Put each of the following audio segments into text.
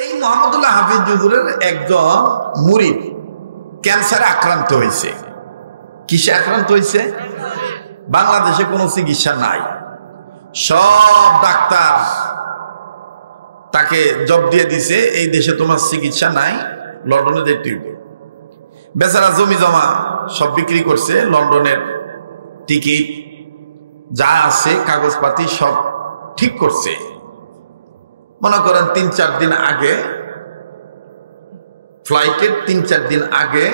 এই মোহাম্মদুল্লাহ হাফিজ হুজুরের একজন মুরিদ ক্যান্সারে আক্রান্ত হয়েছে। কিসে আক্রান্ত হয়েছে? বাংলাদেশে কোনো চিকিৎসা নাই, সব ডাক্তার তাকে জব দিয়ে দিছে, এই দেশে তোমার চিকিৎসা নাই, লন্ডনে যেতে হবে। বেচারা জমি জমা সব বিক্রি করছে, লন্ডনের টিকিট যা আছে কাগজপাতি সব ঠিক করছে। মনে করেন ৩-৪ দিন আগে, ফ্লাইটের ৩-৪ দিন আগে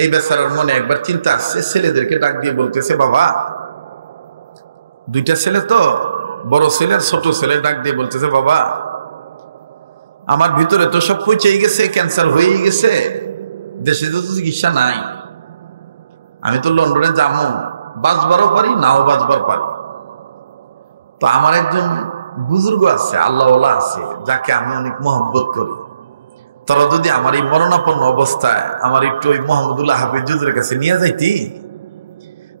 এই বেচারার মনে একবার চিন্তা আসছে, ছেলেদেরকে ডাক দিয়ে বলতেছে, বাবা, দুইটা ছেলে তো, বড় ছেলের ছোট ছেলে ডাক দিয়ে বলতেছে, বাবা, আমার ভিতরে তো সব পচেই গেছে, ক্যান্সার হয়েই গেছে, দেশে তো চিকিৎসা নাই, আমি তো লন্ডনে যাবো, বাঁচবারও পারি নাও বাঁচবার পারি, তো আমার একজন বুজুর্গ আছে, আল্লাহওয়ালা আছে, যাকে আমি অনেক মহব্বত করি, তোরা যদি আমার এই মরণাপন্ন অবস্থায় আমার একটু ওই মোহাম্মদুল্লাহ হাফিজ হুজুরের কাছে নিয়ে যাইতি,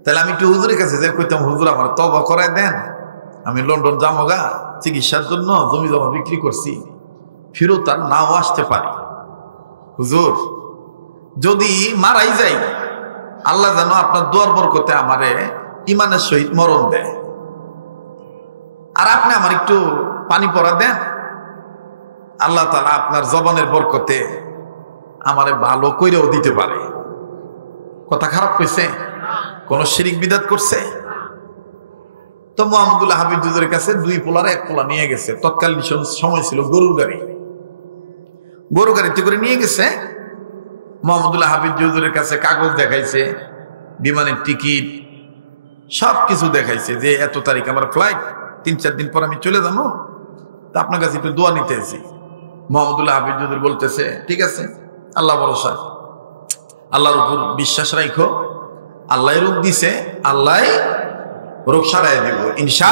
তাহলে আমি একটু হুজুরের কাছে যাই, কইতাম, হুজুর আমার তওবা করায় দেন, আমি লন্ডন যামোগা, চিকিৎসার জন্য জমি জমা বিক্রি করছি, ফেরত আর নাও আসতে পারি, হুজুর যদি মারাই যাই, আল্লাহ যেন আপনার দোয়ার বরকতে আমারে ইমানের সহিত মরণ দেয়, আর আপনি আমার একটু পানি পড়া দেন, আল্লাহ তাআলা আপনার জবানের বরকতে আমারে ভালো কইরেও দিতে পারে। কথা খারাপ কইছে? কোন শিরিক বিদাত করছে? তো মোহাম্মদুল্লাহ হাফিজ হুজুরের কাছে 2 পোলার 1 পোলা নিয়ে গেছে। তৎকালীন সময় ছিল গরুর গাড়ি, গরু গাড়িতে করে নিয়ে গেছে। মোহাম্মদুল্লাহ হাফিজ হুজুরের কাছে কাগজ দেখাইছে, বিমানের টিকিট সব কিছু দেখাইছে, যে এত তারিখ আমার ফ্লাইট, 3-4 দিন পর আমি চলে যাবো, তা আপনার কাছে একটু দোয়া নিতে এসেছি। মোহাম্মদুল্লাহ হাফিজ হুজুর বলতেছে, ঠিক আছে, আল্লাহ ভরসা, আল্লাহর উপর বিশ্বাস রাখো, আল্লাহ রোগ দিছে, আল্লাহ রোগ সারাই দিব ইনশা।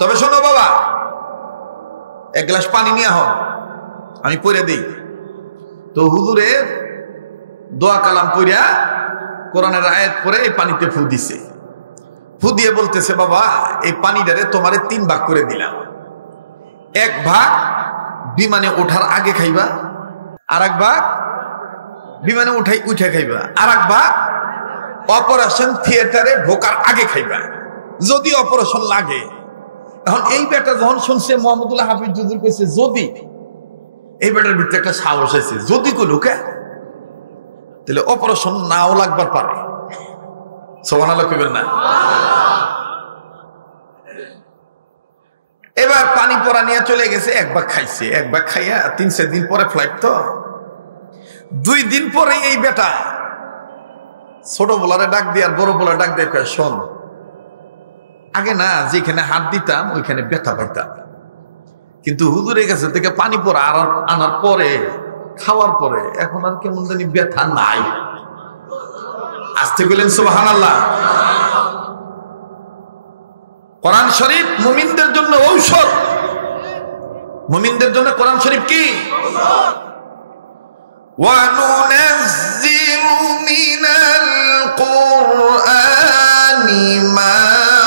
তবে শোনো বাবা, 1 গ্লাস পানি নিয়ে হও, আমি পড়ে দিই। তো হুজুরের দোয়া কালাম পড়িয়া কোরআনের আয়াত পড়ে এই পানিতে ফু দিছে। ফু দিয়ে বলতেছে, বাবা, এই পানিটারে তোমারে 3 ভাগ করে দিলাম, 1 ভাগ বিমানে ওঠার আগে খাইবা, আর 1 ভাগ বিমানে উঠে খাইবা, আর 1 ভাগ অপারেশন থিয়েটারে ঢোকার আগে খাইবা, যদি অপারেশন লাগে। এখন এই বেটা যখন শুনছে মোহাম্মদুল্লাহ হাফিজ হুজুর কইছে যদি, এই বেটার ভিতরে একটা সাহস আছে, যদি কই লোকে তাহলে অপারেশন নাও লাগবার পারে। সুবহানাল্লাহ কইবেন না? এবার পানি পড়া নিয়ে চলে গেছে, 1 ভাগ খাইছে, 1 ভাগ খাইয়া 3-4 দিন পরে ফ্লাইট, তো 2 দিন পরে এই বেটা ছোট বলারে ডাক দিয়ে আর বড় বলারে ডাক দিয়ে কয়, শোন, আগে না যেখানে হাত দিতাম ওইখানে ব্যথা পাইতাম, কিন্তু হুজুরের কাছে থেকে পানি পড়া আনার পরে, খাওয়ার পরে এখন আর কেমন জানি ব্যথা নাই। আসতে গেলেন সুবহানাল্লাহ। কোরআন শরীফ মুমিনদের জন্য ঔষধ, মুমিনদের জন্য কোরআন শরীফ কি? ওয়ানুনাজ্জিলু মিনাল কুরআনি মা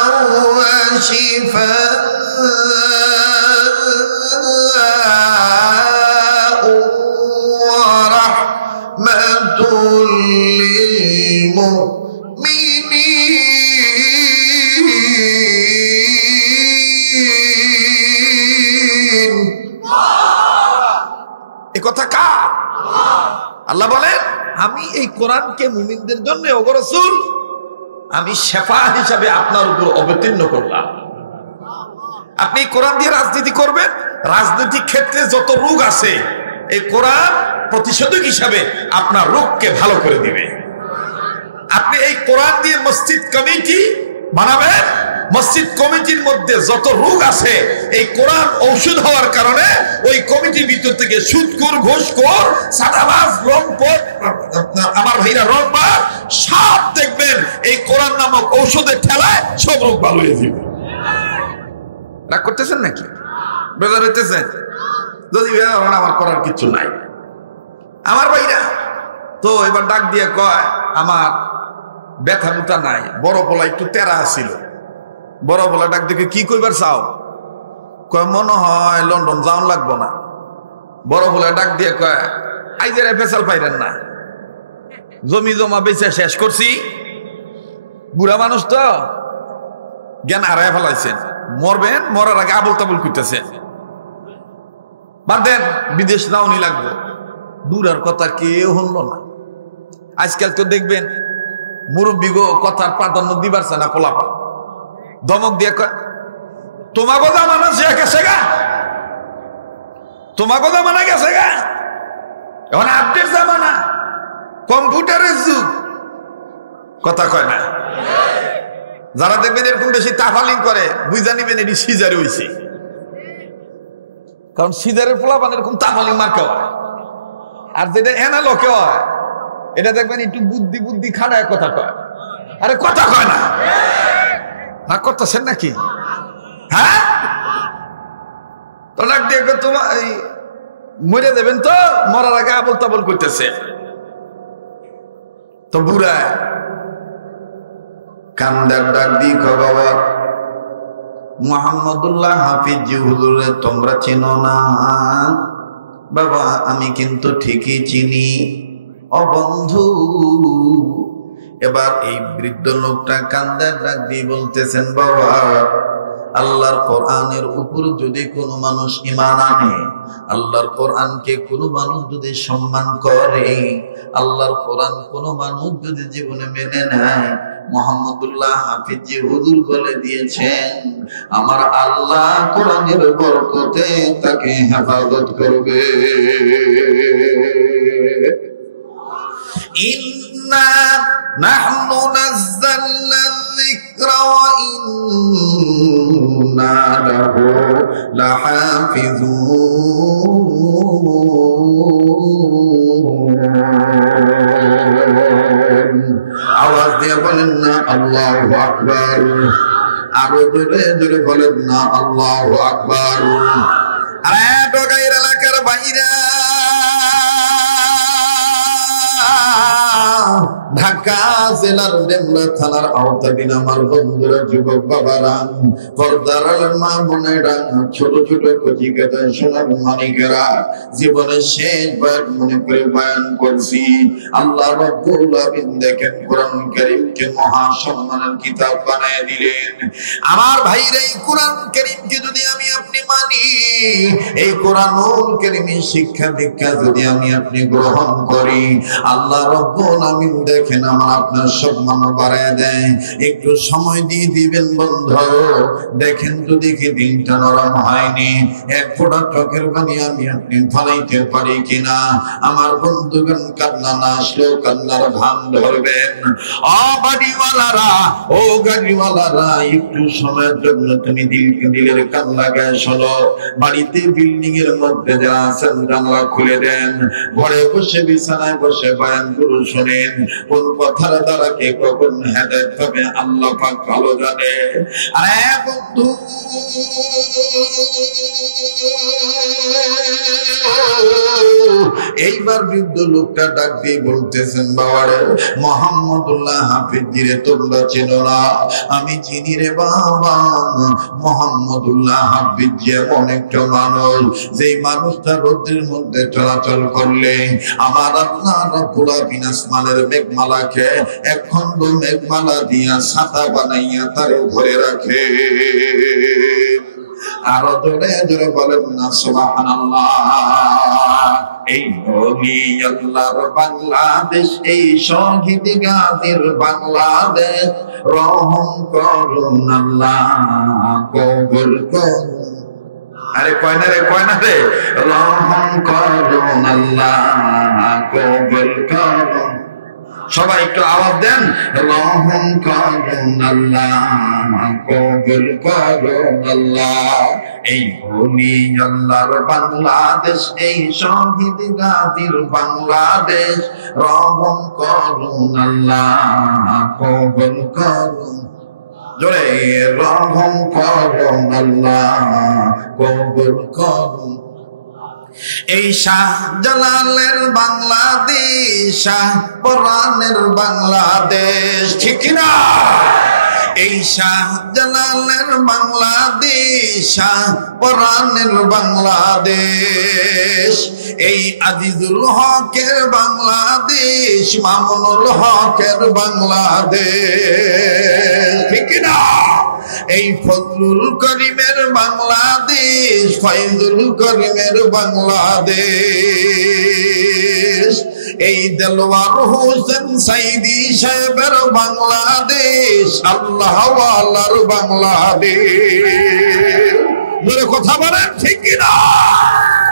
হুয়া শিফাa'un ওয়া রাহমাতুল লিল মুমিনিন। এই কথা কার? আল্লাহ বলেন, আমি এই কোরআনকে মুমিনদের জন্য, ওগো রাসূল, আমি শেফা হিসাবে আপনার উপর অবতীর্ণ করলাম। আপনি কোরআন দিয়ে রাজনীতি করবেন, রাজনৈতিক ক্ষেত্রে যত রোগ আছে এই কোরআন প্রতিষেধক হিসাবে আপনার রোগকে ভালো করে দিবে। আপনি এই কোরআন দিয়ে মসজিদ কমিটি বানাবেন, মসজিদ কমিটির মধ্যে যত রোগ আছে এই কোরআন ঔষধ হওয়ার কারণে ওই কমিটির ভিতর থেকে সুদখোর, ঘুষখোর, সাদাবাজ, লম্পট, আমার ভাইরা রংবাজ সব দেখবেন এই কোরআন নামক ঔষধের ঠেলায় সব রোগ ভালো হয়ে যাবে। রাগ করতেছেন নাকি? বেজার হইতেছেন? যদি আমার করার কিছু নাই আমার ভাইরা। তো এবার ডাক দিয়ে কয়, আমার ব্যথা বুতা নাই, বড় পোলা একটু তেরা ছিল। বড় পোলা ডাক দেখে, কি কইবার চাও? কয়, মনে হয় লন্ডন যাওয়ান লাগবো না, বড় বলে ডাক দিয়ে কয় আইজের ফেসাল পাইলেন না, জমি জমা বেচে শেষ করছি। বুড়া মানুষ তো জ্ঞান হারায় ফেলাইছেন, মরবেন, মরার আগে আবল তাবল করতেছেন। বাদ দেন, বিদেশ যাওনি লাগবো। বুড়ার কথা কেউ হল না। আজকাল তো দেখবেন মুরব্বী গো কথার প্রাধান্য দিবার না, পোলাপা ধমক দিয়ে কয় তোমাকে জামানা সে গেছে গা, তোমাকে জামানা গেছে গা, এখন আপডেট জামানা, কম্পিউটারের যুগ। কথা কয় না। যারা দেখবেন এরকম বেশি তাফালিং করে বুঝা নিবেন এটি সিজারে হয়েছে, কারণ সিজারের পোলাপান এরকম তাফালিং মার্কা হয়। আর যেটা এনা লোকে হয় এটা দেখবেন একটু বুদ্ধি বুদ্ধি খাড়ায় কথা কয়। আরে কথা কয় না, না করতেছেন নাকি? হ্যাঁ, তোলাক দিয়ে তোমার মরে দেবেন তো, মরার আগে আবল তাবল করতেছে। তো বুড়া কান্দার ডাক দিয়ে কয় বাবা মুহাম্মদুল্লাহ হাফিজ হুজুরে তোমরা চিনো না? বাবা আমি কিন্তু ঠিকই চিনি। ও বন্ধু, এবার এই বৃদ্ধ লোকটা কান্দার ডাক দিয়ে বলতেছেন বাবা আল্লাহর কোরআনের উপর যদি কোনো মানুষ ঈমান আনে, আল্লাহর কোরআনকে কোনো মানুষ যদি সম্মান করে, আল্লাহর কোরআন কোনো মানুষ যদি জীবনে মেনে নেয়, মুহাম্মদুল্লাহ হাফিজ হুজুর বলে দিয়েছেন আমার আল্লাহ কোরআনের বরকতে তাকে হেফাজত করবে। ইন্না নাহনু নাযালনা যিকরা ওয়া ইন্না লাহু লাহাফিজুন। আওয়াজ দিয়ে বলেন না আল্লাহু আকবার। আরো জোরে জোরে বলেন না আল্লাহু আকবার। আরে ঢাকার এলাকার বাইরা, ঢাকা জেলার ডেমরা থানার আওতাধীন আমার বন্ধুরা, যুবক বাবারা, পর্দার মা বোনেরা, ছোট ছোট কচি কাঁচা সোনার মানিকেরা, জীবনের শেষবার মনে করে বয়ান করছি। আল্লাহ রাব্বুল আলামিন দেখেন কোরআন কারীমকে মহা সম্মানের কিতাব বানায় দিলেন। আমার ভাইরা, এই কোরআন কারীমকে যদি আমি আপনি মানি, এই কোরআনুল কারীমের শিক্ষা দীক্ষা যদি আমি আপনি গ্রহণ করি, আল্লাহ রাব্বুল আলামিন দেখেন আমার আপনার সম্মান বাড়ায় দেয়। একটু সময় দিয়ে দিবেন বন্ধু, দেখেন যদি কি দিনটা নরম হয়নি, এক ফোঁটা চোখের পানি আমি আপনি ফালাইতে পারি কিনা। আমার বন্ধুগণ কান্না না আসলেও কান্নার ভান ধরবেন। ও বাড়িওয়ালারা, ও গাড়িওয়ালারা, একটু সময়ের জন্য তুমি দিলের কান লাগায় শোনো। বাড়িতে বিল্ডিং এর মধ্যে যারা আছেন জানলা খুলে দেন, ঘরে বসে বিছানায় বসে বয়ান গুলো শোনেন। কোন কথার দ্বারা কে কখন হেদায়েত পাবে আল্লাহ পাক ভালো জানে। আরে বন্ধু, এইবার বৃদ্ধ লোকটা ডাক দিয়ে বলতেছেন বাবারে মুহাম্মদুল্লাহ হাফিজ জিরে তোমরা চেনো না? আমি চিনি রে বাবা। মুহাম্মদুল্লাহ হাফিজ এমন একটা মানুষ, যেই মানুষটা রোদের মধ্যে চলাচল করলে আমার আল্লাহ রাব্বুল আলামিন আসমানের মেঘমালাকে এক খণ্ড মেঘমালা দিয়া ছাতা বানাইয়া তারে ধরে রাখে। আরো জোরে জোরে বলেন না সুবহানাল্লাহ। এই নবী আল্লাহর বাংলাদেশ, এই শহীদ গাজীর বাংলাদেশ, রহম করুন আল্লাহ, কবুল করুন। আরে কয় না রে, কয় না রে, রহম করুন আল্লাহ, কবুল করুন। সবাই একটু আওয়াজ দেন, রহম করুন আল্লাহ, কবুল করুন আল্লাহ। এই ভূমি আল্লাহর বাংলাদেশ, এই শহীদ গাজীর বাংলাদেশ, রহম করুন আল্লাহ, কবুল করুন। জোরে রহম করুন আল্লাহ, কবুল করুন। এই শাহজালালের বাংলাদেশ, শাহপরানের বাংলাদেশ, ঠিক না? এই শাহজালালের বাংলাদেশ, শাহপরানের বাংলাদেশ, এই আজিজুল হকের বাংলাদেশ, মামুনুল হকের বাংলাদেশ, ঠিক না? এই ফজলুল করিমের বাংলাদেশ, ফয়জুল করিমের বাংলাদেশ, এই দেলওয়ার হোসেন সাইদি সাহেবের বাংলাদেশ, আল্লাহ ওয়ালার বাংলাদেশ। বলে কথা বলেন ঠিক কিনা?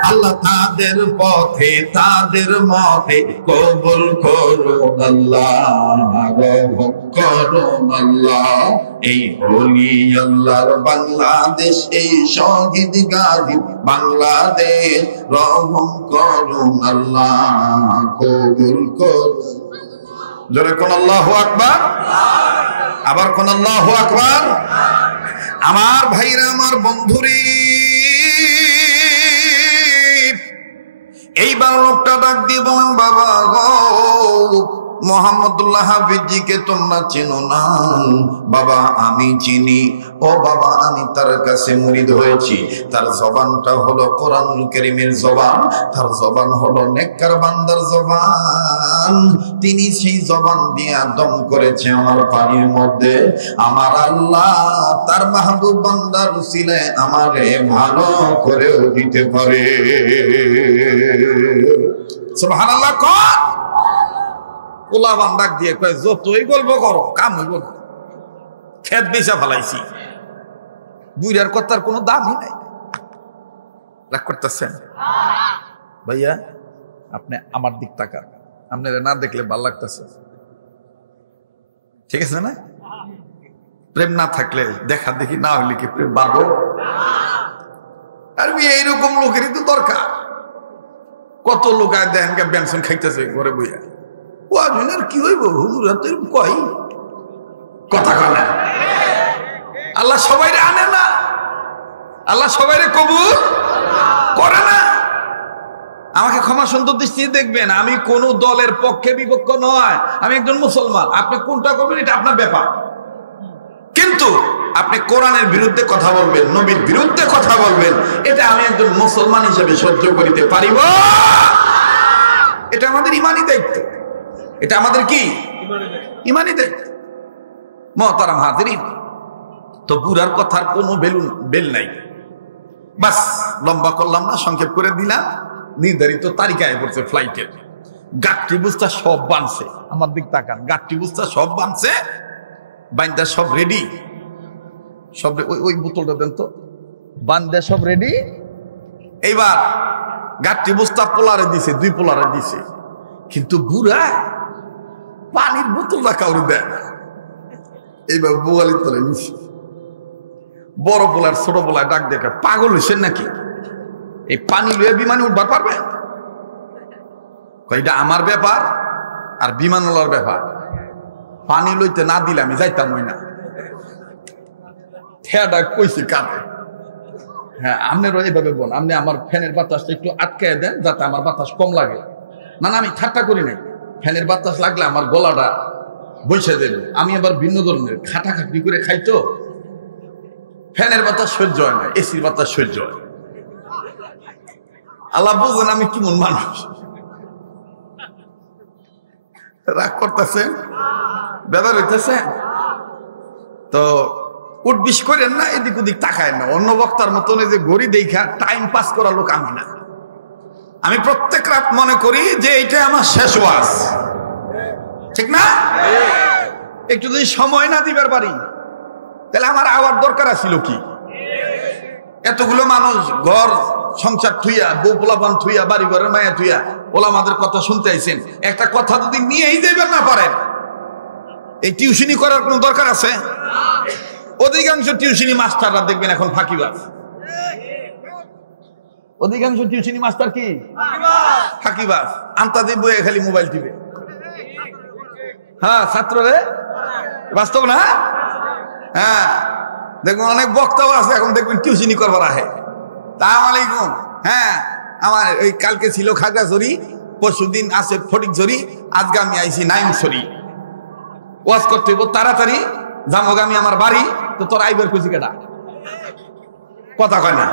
আল্লাহ তাদের পথে তাদের মতে কবুল করুন আল্লাহ, রহম করুন আল্লাহ। এই ওলি আল্লাহর বাংলাদেশ, এই শহীদ গাজী বাংলাদেশ, রহম করুন আল্লাহ, কবুল করুন। জোরে কোন আল্লাহু আকবার, আবার কোন আল্লাহু আকবার। আমার ভাইরা, আমার বন্ধুরে, এইবার লোকটা ডাক দিয়ে বলেন, বাবা গো, মোহাম্মদুল্লাহ হাফিজজিকে তোমরা চেনো না? বাবা আমি চিনি। ও বাবা, আমি তার কাছে মুরিদ হয়েছি। তার জবানটা হলো কোরআনুল কারীমের জবান, তার জবান হলো নেককার বান্দার জবান। তিনি সেই জবান দিয়ে দম করেছে আমার পানির মধ্যে। আমার আল্লাহ তার মাহবুব বান্দার উসিলায় আমারে ভালো করেও দিতে পারে। সুবহানাল্লাহ। কোন পোলাপান ডাক দিয়ে কয়, যতই গল্প করো কাম হইব না, খেত বেচা ফেলাইছি, বুইরার কথার কোনো দামই নাই। রাগ করতেছেন? ভাইয়া আপনি আমার দিক তাকান, আপনারা না দেখলে ভাল লাগতেছে, ঠিক আছে না? প্রেম না থাকলে দেখা দেখি না হইলে কি প্রেম বাড়বো? আর এইরকম লোকেরই তো দরকার। কত লোক আয় দেখেন বেনসন খাইতেছে ঘরে বইয়া, ও আজনের কি হইব, হুজুরা তো এরকম কয়, কথা কয় না। আল্লাহ সবাইরে আনে না, আল্লাহ সবাইরে কবুল করে না। আমাকে ক্ষমা সুন্দর দৃষ্টিতে দেখবেন, আমি কোন দলের পক্ষে বিপক্ষ নয়, আমি একজন মুসলমান। আপনি কোনটা করবেন এটা আপনার ব্যাপার, কিন্তু আপনি কোরআনের বিরুদ্ধে কথা বলবেন, নবীর বিরুদ্ধে কথা বলবেন, এটা আমি একজন মুসলমান হিসেবে সহ্য করিতে পারিব? এটা আমাদের ইমানি দায়িত্ব, এটা আমাদের কি ইমানি দায়িত্ব। মুহতারাম হাজিরিন, তো বুড়ার কথার কোনো বেল নাই। বাস লম্বা করলাম না, সংক্ষেপ করে দিলাম। নির্ধারিত তারিখায় পড়ছে ফ্লাইটের, গাঠটি বুঝটা সব বানছে, আমার দিক তাকান, গাঠটি বুঝটা সব বানছে, বাইন্দা সব রেডি, সব ওই বোতলটা দেন তো, বান্দা সব রেডি। এইবার গাঠটি বুঝটা পোলারে দিছে, 2 পোলারে দিছে, কিন্তু বুড়া পানির বোতলটা কাউরে দেয় না। এইবার বোয়ালির তলে নিছে, বড় পোলার ছোট পোলায় ডাক দেখে, পাগল হয়েছেন নাকি? এই পানি লইয়া বিমানে উঠবার পারবে? এটা আমার ব্যাপার আর বিমানওয়ালার ব্যাপার, পানি লইতে না দিলে আমি যাইতাম না। কইছি কাঁদে, হ্যাঁ আপনারও এইভাবে বল, আপনি আমার ফ্যানের বাতাসটা একটু আটকায় দেন যাতে আমার বাতাস কম লাগে। না না, আমি ঠাট্টা করি নাই, ফ্যানের বাতাস লাগলে আমার গলাটা বসে দেবে। আমি আবার ভিন্ন ধরনের খাটাখাটনি করে খাইতো, ফ্যানের বাতাস সহ্য হয় না, এসির বাতাস সহ্য হয়। আল্লাহ বুঝলেন আমি কেমন মানুষ। রাগ করতেছেন, বেদার হইতেছেন, তো উঠবিশ করেন না, এদিক ওদিক তাকায় না। অন্য বক্তার মতন যে ঘড়ি দেখা টাইম পাস করা লোক আমি না। আমি প্রত্যেক রাত মনে করি যে এইটা আমার শেষ ওয়াজ, ঠিক না? একটু যদি সময় না দিবার পারি তাহলে আমার আওয়ার দরকার ছিল কি? এতগুলো মানুষ ঘর সংসার থুইয়া, বউ পোলাপান থুইয়া, বাড়ি ঘরের মায়া থুইয়া ওলামাদের কথা শুনতে আইছেন, একটা কথা যদি নিয়েই যাইবেন না পারেন, এই টিউশনি করার কোনো দরকার আছে? অধিকাংশ টিউশনি মাস্টাররা দেখবেন এখন ফাঁকিবাজ। অধিকাংশ টিউশনি মাস্টার কি ফাঁকিবাজ, আন্তাদে বইয়ে খালি মোবাইল টিপে। হ্যাঁ ছাত্ররে বাস্তব না? হ্যাঁ দেখুন অনেক বক্তাও আছে এখন দেখবেন টিউশনি করবার আহে। আসসালামু আলাইকুম, হ্যাঁ আমার ওই কালকে ছিল খাগড়াছড়ি, পরশুদিন আছে ফটিকছড়ি, আজকে আমি আইছি নাইমছড়ি, ওয়াজ করতে হইব তাড়াতাড়ি জামগামি আমার বাড়ি, তো তোর আইবার খুঁজি কেটা? কথা কয় না।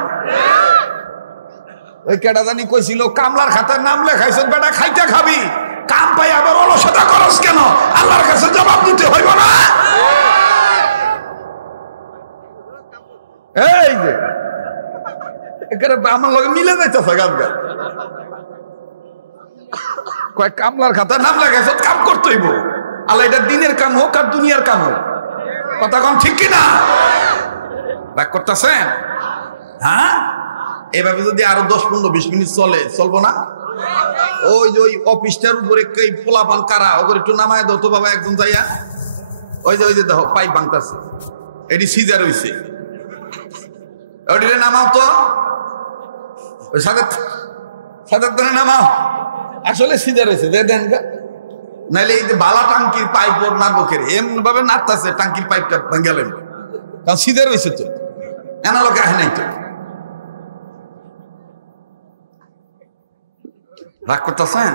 ওই কেডা জানি কইছিল কামলার খাতায় নাম লেখাইছ বেটা খাইতে খাবি, কাম পাই আবার অলসতা করস কেন? আল্লাহর কাছে জবাব দিতে হইব না? এই যে এখানে আমার লগে মিলে যাইতেছে গাছ কয়েক কামলার খাতায় নাম লেখাইছ, কাম করতে হইব। আল্লাহ এটা দিনের কাম হোক আর দুনিয়ার কাম হোক, কথা কম ঠিক কিনা? রাগ করতেছেন? হ্যাঁ, এভাবে যদি আরো 10-15-20 মিনিট চলবো না? ওই যে ওই অফিসটার উপরে পোলাপান কারা ওগুলো একটু নামায় দাও তো বাবা, একজন যাইয়া। ওই যে দেখো পাইপ ভাঙতেছে, এটি সিজার হইছে, ওটিরে নামাও তো। ওই সাদা নামাও, আসলে সিজার হয়েছে দেন। নাইলে এই যে বালা টাঙ্কির পাইপ ওর নার্বকের এমন ভাবে নাড়তেছে, টাঙ্কির পাইপটা ভাঙ্গালেন, কারণ সিজার হয়েছে তো, এনা লোকে আহে নাই তো। রাগ করতেছেন?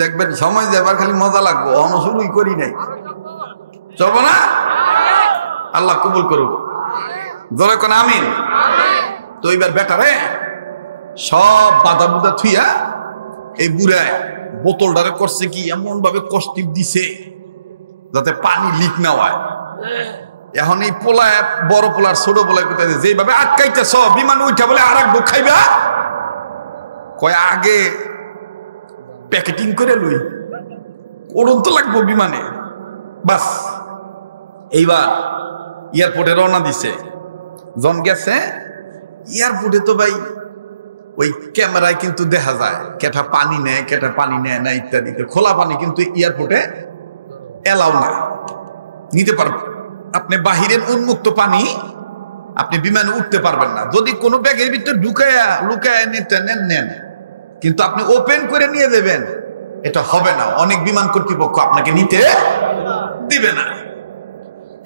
দেখবেন সময় যাবার খালি মজা লাগবো, অনুসরণই করি নাই, চলবো না? আল্লাহ কবুল করুক, জোরে কোন আমিন। তো এইবার বেটারে সব বাধা বুধা থুইয়া এই বুড়ায় বোতলটারে করছে কি এমন ভাবে কষ্টিপ দিছে যাতে পানি লিক না হয়। এখন এই পোলায় বড় পোলার ছোট পোলায় কোথায় যেভাবে আটকাইতেছ, বিমান উঠা বলে আর এক বুক খাইবা, কয় আগে প্যাকেটিং করে লই, ওরম তো লাগবো বিমানে। বাস এইবার এয়ারপোর্টে রওনা দিছে, জন গেছে এয়ারপোর্টে। তো ভাই ওই ক্যামেরায় কিন্তু দেখা যায় কেটা পানি নেয়, কেটা পানি নেয় না ইত্যাদিতে। খোলা পানি কিন্তু এয়ারপোর্টে এলাও না, নিতে পারবেন আপনি বাহিরের উন্মুক্ত পানি আপনি বিমানে উঠতে পারবেন না। যদি কোনো ব্যাগের ভিতরে লুকায় নেন, কিন্তু আপনি ওপেন করে নিয়ে দেবেন, এটা হবে না। অনেক বিমান কর্তৃপক্ষ আপনাকে নিতে দিবে না।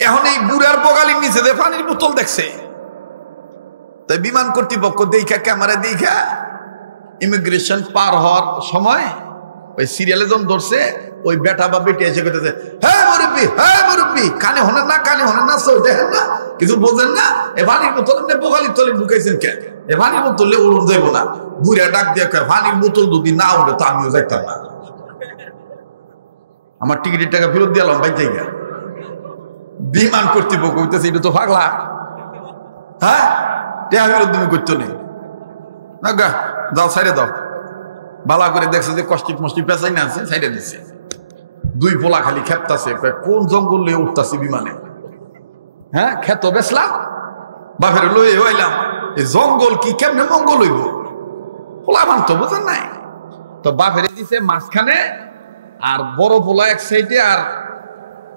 এখন এই বুড়ার বগালির নিচে যে পানির বোতল দেখছে, তাই বিমান কর্তৃপক্ষ দেখা ক্যামেরা দেখা ইমিগ্রেশন পার হওয়ার সময় ওই সিরিয়ালে যখন ধরছে, ওই বেটা বা বেটি এসে করতেছে, হ্যাঁ মুরব্বী, কানে হনেন না সব দেখেন না, কিছু বোঝেন না, এ পানির বোতল বগালির তলে ঢুকাইছেন কে? এ পানির বোতলে উড়ুন যাইব না। বুড়া ডাক দিয়ে কয়, পানির বোতল যদি না উঠে তো আমিও যাইতাম না, আমার টিকিটের টাকা ফেরত দিলাম ভাই জায়গা। বিমান কর্তৃপক্ষ হইতেছে এটা তো পাগলা, হ্যাঁ টাকা ফেরত তুমি করতো নেই না গা, যাও সাইডে দাও। ভালো করে দেখছে যে কষ্টিপ মষ্টিপ পেঁচাই না আছে, সাইডে দিচ্ছে। দুই পোলা খালি খেপতাছে, কোন জঙ্গল লয়ে উঠতাছে বিমানে, হ্যাঁ খেত বেসলাম বাপের লয়ে হইলাম, এই জঙ্গল কি কেমনে মঙ্গল হইব? পোলা মানতো বুঝেন নাই তো, বাপের দিছে মাঝখানে, আর বড় পোলা এক সাইডে আর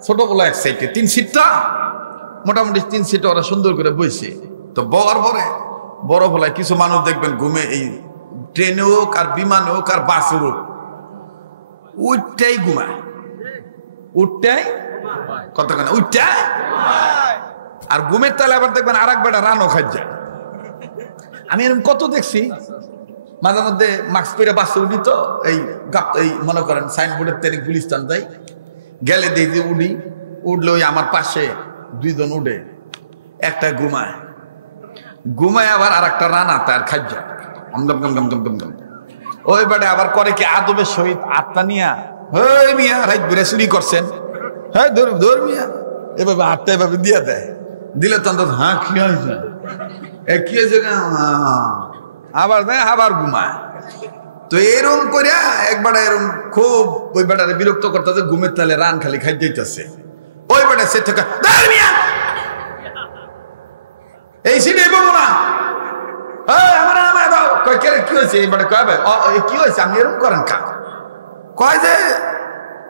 ছোট পোলা এক সাইডে, 3 সিটটা মোটামুটি 3 সিটে ওরা সুন্দর করে বইছে। তো বর পরে বড় পোলায় কিছু মানুষ দেখবেন ঘুমে, এই ট্রেনে হোক আর বিমানে হোক আর বাসে হোক, উঠটাই ঘুমায়, উঠটাই কতক্ষণ উঠটাই। আর ঘুমের তালে আবার দেখবেন আর এক বেটা রানও খাই যায়। আমি এরকম কত দেখছি, মাঝে মধ্যে মাস্ক পরে বাসে উঠি তো, এই মনে করেন সাইনবোর্ডের তারিখ গুলিস্তান যাই গেলে দেখি যে উঠলে ওই আমার পাশে 2 জন উঠে, একটা ঘুমায় আবার আর একটা রানা তার খাদ্য ওই বেটা আবার করে কি আদবের সহিত আটটা নিয়া, ওই মিয়া রাইত ঘুরে চুরি করছেন, হ্যাঁ ধর মিয়া, এভাবে আটটা এভাবে দিয়ে দেয়, দিলে তখন হ্যাঁ কি হয়েছে কি হয়েছে, আবার দেয় আবার ঘুমায়। তো এরকম করে একবার এরকম খুব ওই বেটারে বিরক্ত করতেছে, ঘুমের তালে রান খালি খাই দিতেছে। ওই বেটা সে থেকে এই সিটে পাবো না, আমার নামায় দাও। কি হয়েছে? এইবারে কয় ভাই কি হয়েছে, আপনি এরকম করেন কা? কয় যে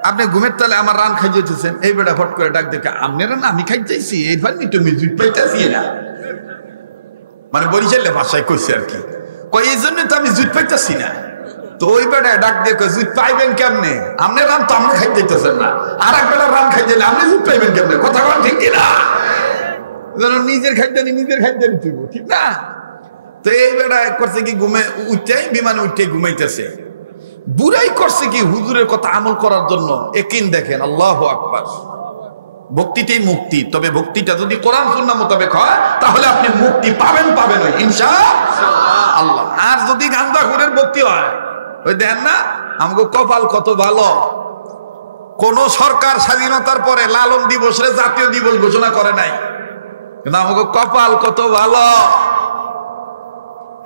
আপনি ঘুমের তালে আমার রান খাই যেতেছেন। এই বেটা ফট করে ডাক দেখে, আপনারা না আমি খাই চাইছি, এই ফানি তুমি জুট পাইতেছি না, মানে বরিশালে ভাষায় কইছে আর কি, কয় এই জন্য তো আমি জুট পাইতেছি না। তো ওই বেটা ডাক দিয়ে কয় জুট পাইবেন কেমনে, আপনি রান তো আপনি খাই যেতেছেন না, আর এক বেটা রান খাই দিলে আপনি জুট পাইবেন কেমনে? কথা বলা ঠিক কিনা? নিজের খাদ্যানি তুইব, ঠিক না? তো এই বেটা করছে কি, ঘুমে উঠতেই বিমানে উঠতে ঘুমাইতেছে। বুড়াই করছে কি হুজুরের কথা আমল করার জন্য। একিন দেখেন, আল্লাহু আকবার, ভক্তিটাই মুক্তি। তবে ভক্তিটা যদি কোরআন সুন্নাহ মোতাবেক হয় তাহলে আপনি মুক্তি পাবেন ইনশাআল্লাহ। আর যদি গাঁজাখুরের ভক্তি হয়, ওই দেখেন না আমাকে কপাল কত ভালো, কোন সরকার স্বাধীনতার পরে লালন দিবসে জাতীয় দিবস ঘোষণা করে নাই, কিন্তু আমাকে কপাল কত ভালো,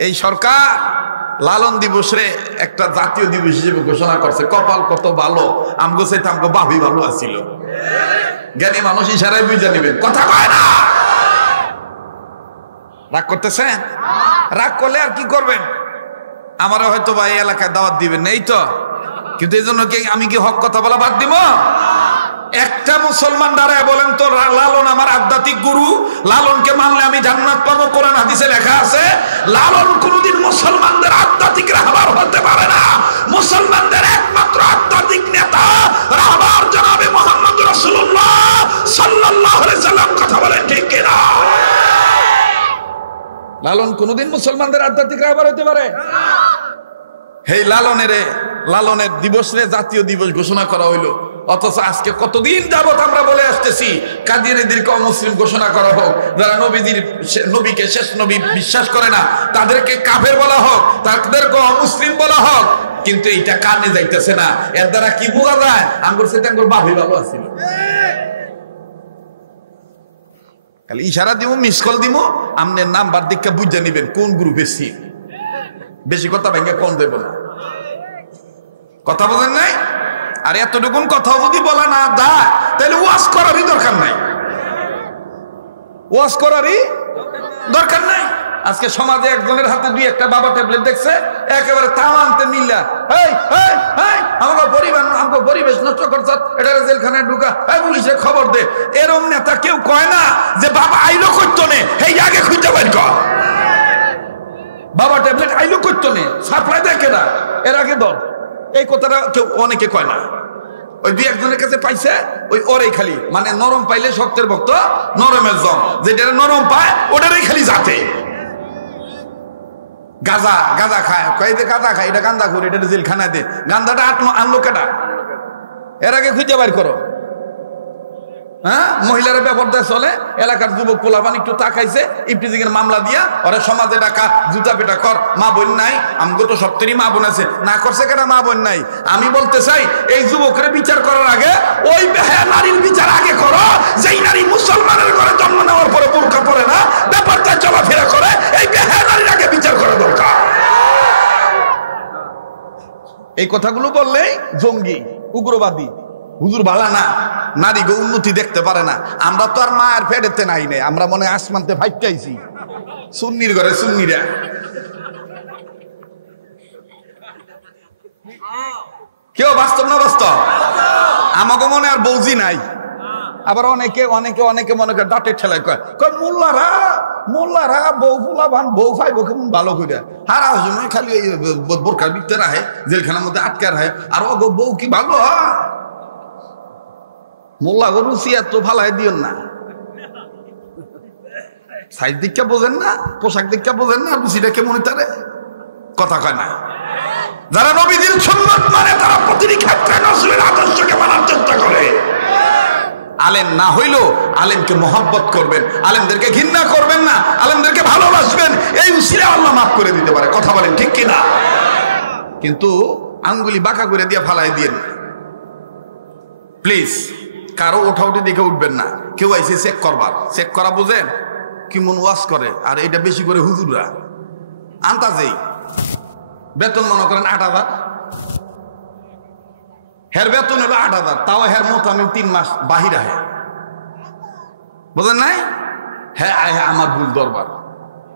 এই সরকার লালন দিবসে একটা জাতীয় দিবস হিসেবে ঘোষণা করছে। কপাল কত ভালো, আমগো চাইতে আমগো ভাবি ভালো আছিল। জ্ঞানী মানুষ ইশারায় বুঝে নেবেন, কথা কয় না। রাগ করতেছেন? রাগ করলে আর কি করবেন? আমারও হয়তো বা এই এলাকায় দাওয়াত দিবেন এই তো, কিন্তু এই জন্য কি আমি কি হক কথা বলা বাদ দিব? একটা মুসলমান দাঁড়ায় বলেন তো, লালন আমার আধ্যাত্মিক গুরু, লালনকে মানলে আমি জান্নাত পাবো, কোরআন হাদিসে লেখা আছে। লালন কোনদিন মুসলমানদের আধ্যাত্মিক রাহবার হতে পারে না। মুসলমানদের একমাত্র আধ্যাত্মিক নেতা রাহবার জনাবে মুহাম্মদ রাসূলুল্লাহ সাল্লাল্লাহু আলাইহি সাল্লাম। কথা বলেন ঠিক কিনা? লালন কোনদিন মুসলমানদের আধ্যাত্মিক রাহবার হতে পারে? হেই লালনের দিবস রে জাতীয় দিবস ঘোষণা করা হইলো, অথচ আজকে কতদিন যাবত আমরা বলে আসতেছি কাদিয়ানীদেরকে অমুসলিম ঘোষণা করা হোক, যারা নবীকে শেষ নবী বিশ্বাস করে না তাদেরকে কাফের বলা হোক, তাদেরকে অমুসলিম বলা হোক, কিন্তু এইটা কানে যাইতেছে না। এর দ্বারা কি বোঝা যায়? আঙ্গুর সাথে আঙ্গুর বাভি ভালো আছিল। খালি ইশারা দিব, মিস কল দিব, আমনের নাম্বার দীক্ষা বুঝে নিবেন কোন গ্রুপে সি। বেশি কথা ভেঙে কম দেব না, কথা বলেন নাই? আর এতটুকুন কথা যদি বলা না যায় তাহলে ওয়াজ করারই দরকার নাই, ওয়াজ করারই দরকার নাই। আজকে সমাজে একজনের হাতে দুই একটা বাবা ট্যাবলেট দেখছে, একেবারে তামানতে নিলা, আমাকে পরিবেশ নষ্ট করছে, এটা জেলখানায় ঢুকা, পুলিশে খবর দে। এরম নেতা কেউ কয় না যে বাবা আইলো করতো নে, এই আগে খুঁজে বের কর। বাবা ট্যাবলেট আইলো করতো নে, সাপ্লাই দেখে না, এর আগে দল। এই কথাটা কেউ অনেকে কয় না। ওই দুই একজনের কাছে পাইছে, ওই ওরাই খালি মানে নরম পাইলে শক্তের ভক্ত, নরমের জম, যেটা নরম পায় ওটারই খালি যাতে। গাঁজা খায়, কয় যে গাঁজা খায়, এটা গাঁজা করে, এটা জেলখানায় দে। গাঁজাটা আনলো কেটা? এর আগে খুঁজে বাইর করো। হ্যাঁ, মহিলারা ব্যাপার দেয় চলে, এলাকার যুবক পোলাপান একটু তাকাইছে, ইফটিজিংয়ের মামলা দিয়া ওরা সমাজে ডাকা, জুতা পেটা কর। মা বোন নাই, আমগো তো সপ্তরই মা বোন আছে, না করছে কেন মা বোন নাই? আমি বলতে চাই এই যুবকের বিচার করার আগে ওই বেহায়া নারীর বিচার আগে করো, যেই নারী মুসলমানের ঘরে জন্ম নেওয়ার পরে বোরকা পরে না, ব্যাপারটা চলাফেরা করে, এই বেহায়া নারীর আগে বিচার করা দরকার। এই কথাগুলো বললেই জঙ্গি, উগ্রবাদী, হুজুর ভালা না, নারী গো উন্নতি দেখতে পারে না। আমরা তো আর মায়ের ফেডেতে নাই নাই, আমরা মনে আসমানতে ফাইটাইছি। সুন্নির ঘরে সুন্নিরা, কেউ বাস্তব না বাস্তব? আমাকে মনে আর বৌজি নাই। আবার অনেকে অনেকে অনেকে মনে করে ডাটের ঠেলায় কয় মোল্লারা বউ ফুলা ভান বউ ফাইব কেমন ভালো করে, হারা সময় খালি বোরকার ভিতরে রাহে, জেলখানার মধ্যে আটকে রাহে, আর ও বউ কি ভালো হয়? মোল্লা গো রুচি এত ফালাই দিও না, সাইজ দীক্ষা বোঝেন না, পোশাক দীক্ষা বোঝেন না, রুচিটা কেমন তারে কথা কয় না। যারা নবীদের সুন্নাত মানে তারা প্রতিটি ক্ষেত্রে রাসূলের আদর্শকে মানার চেষ্টা করে। আলেম না হইলেও আলেমকে মহব্বত করবেন, আলেমদেরকে ঘৃণা করবেন না, আলেমদেরকে ভালোবাসবেন, এই উসিলা আল্লাহ মাফ করে দিতে পারে। কথা বলেন ঠিক কিনা? কিন্তু আঙ্গুলি বাঁকা করে দিয়ে ফালাই দিয়েন প্লিজ। কারো ওঠাউঠি দেখে উঠবেন না। কেউ আইসে চেক করবার, চেক করা বুঝেন কি মন ওয়াজ করে, আর এটা বেশি করে হুজুররা আন্তাজেই বেতন মনে করেন 8,000, হের বেতন হলো 8,000, তাও হের মতো আমি 3 মাস বাহির আহে, বুঝেন নাই? হ্যাঁ আয় হ্যাঁ আমার ভুল দরবার।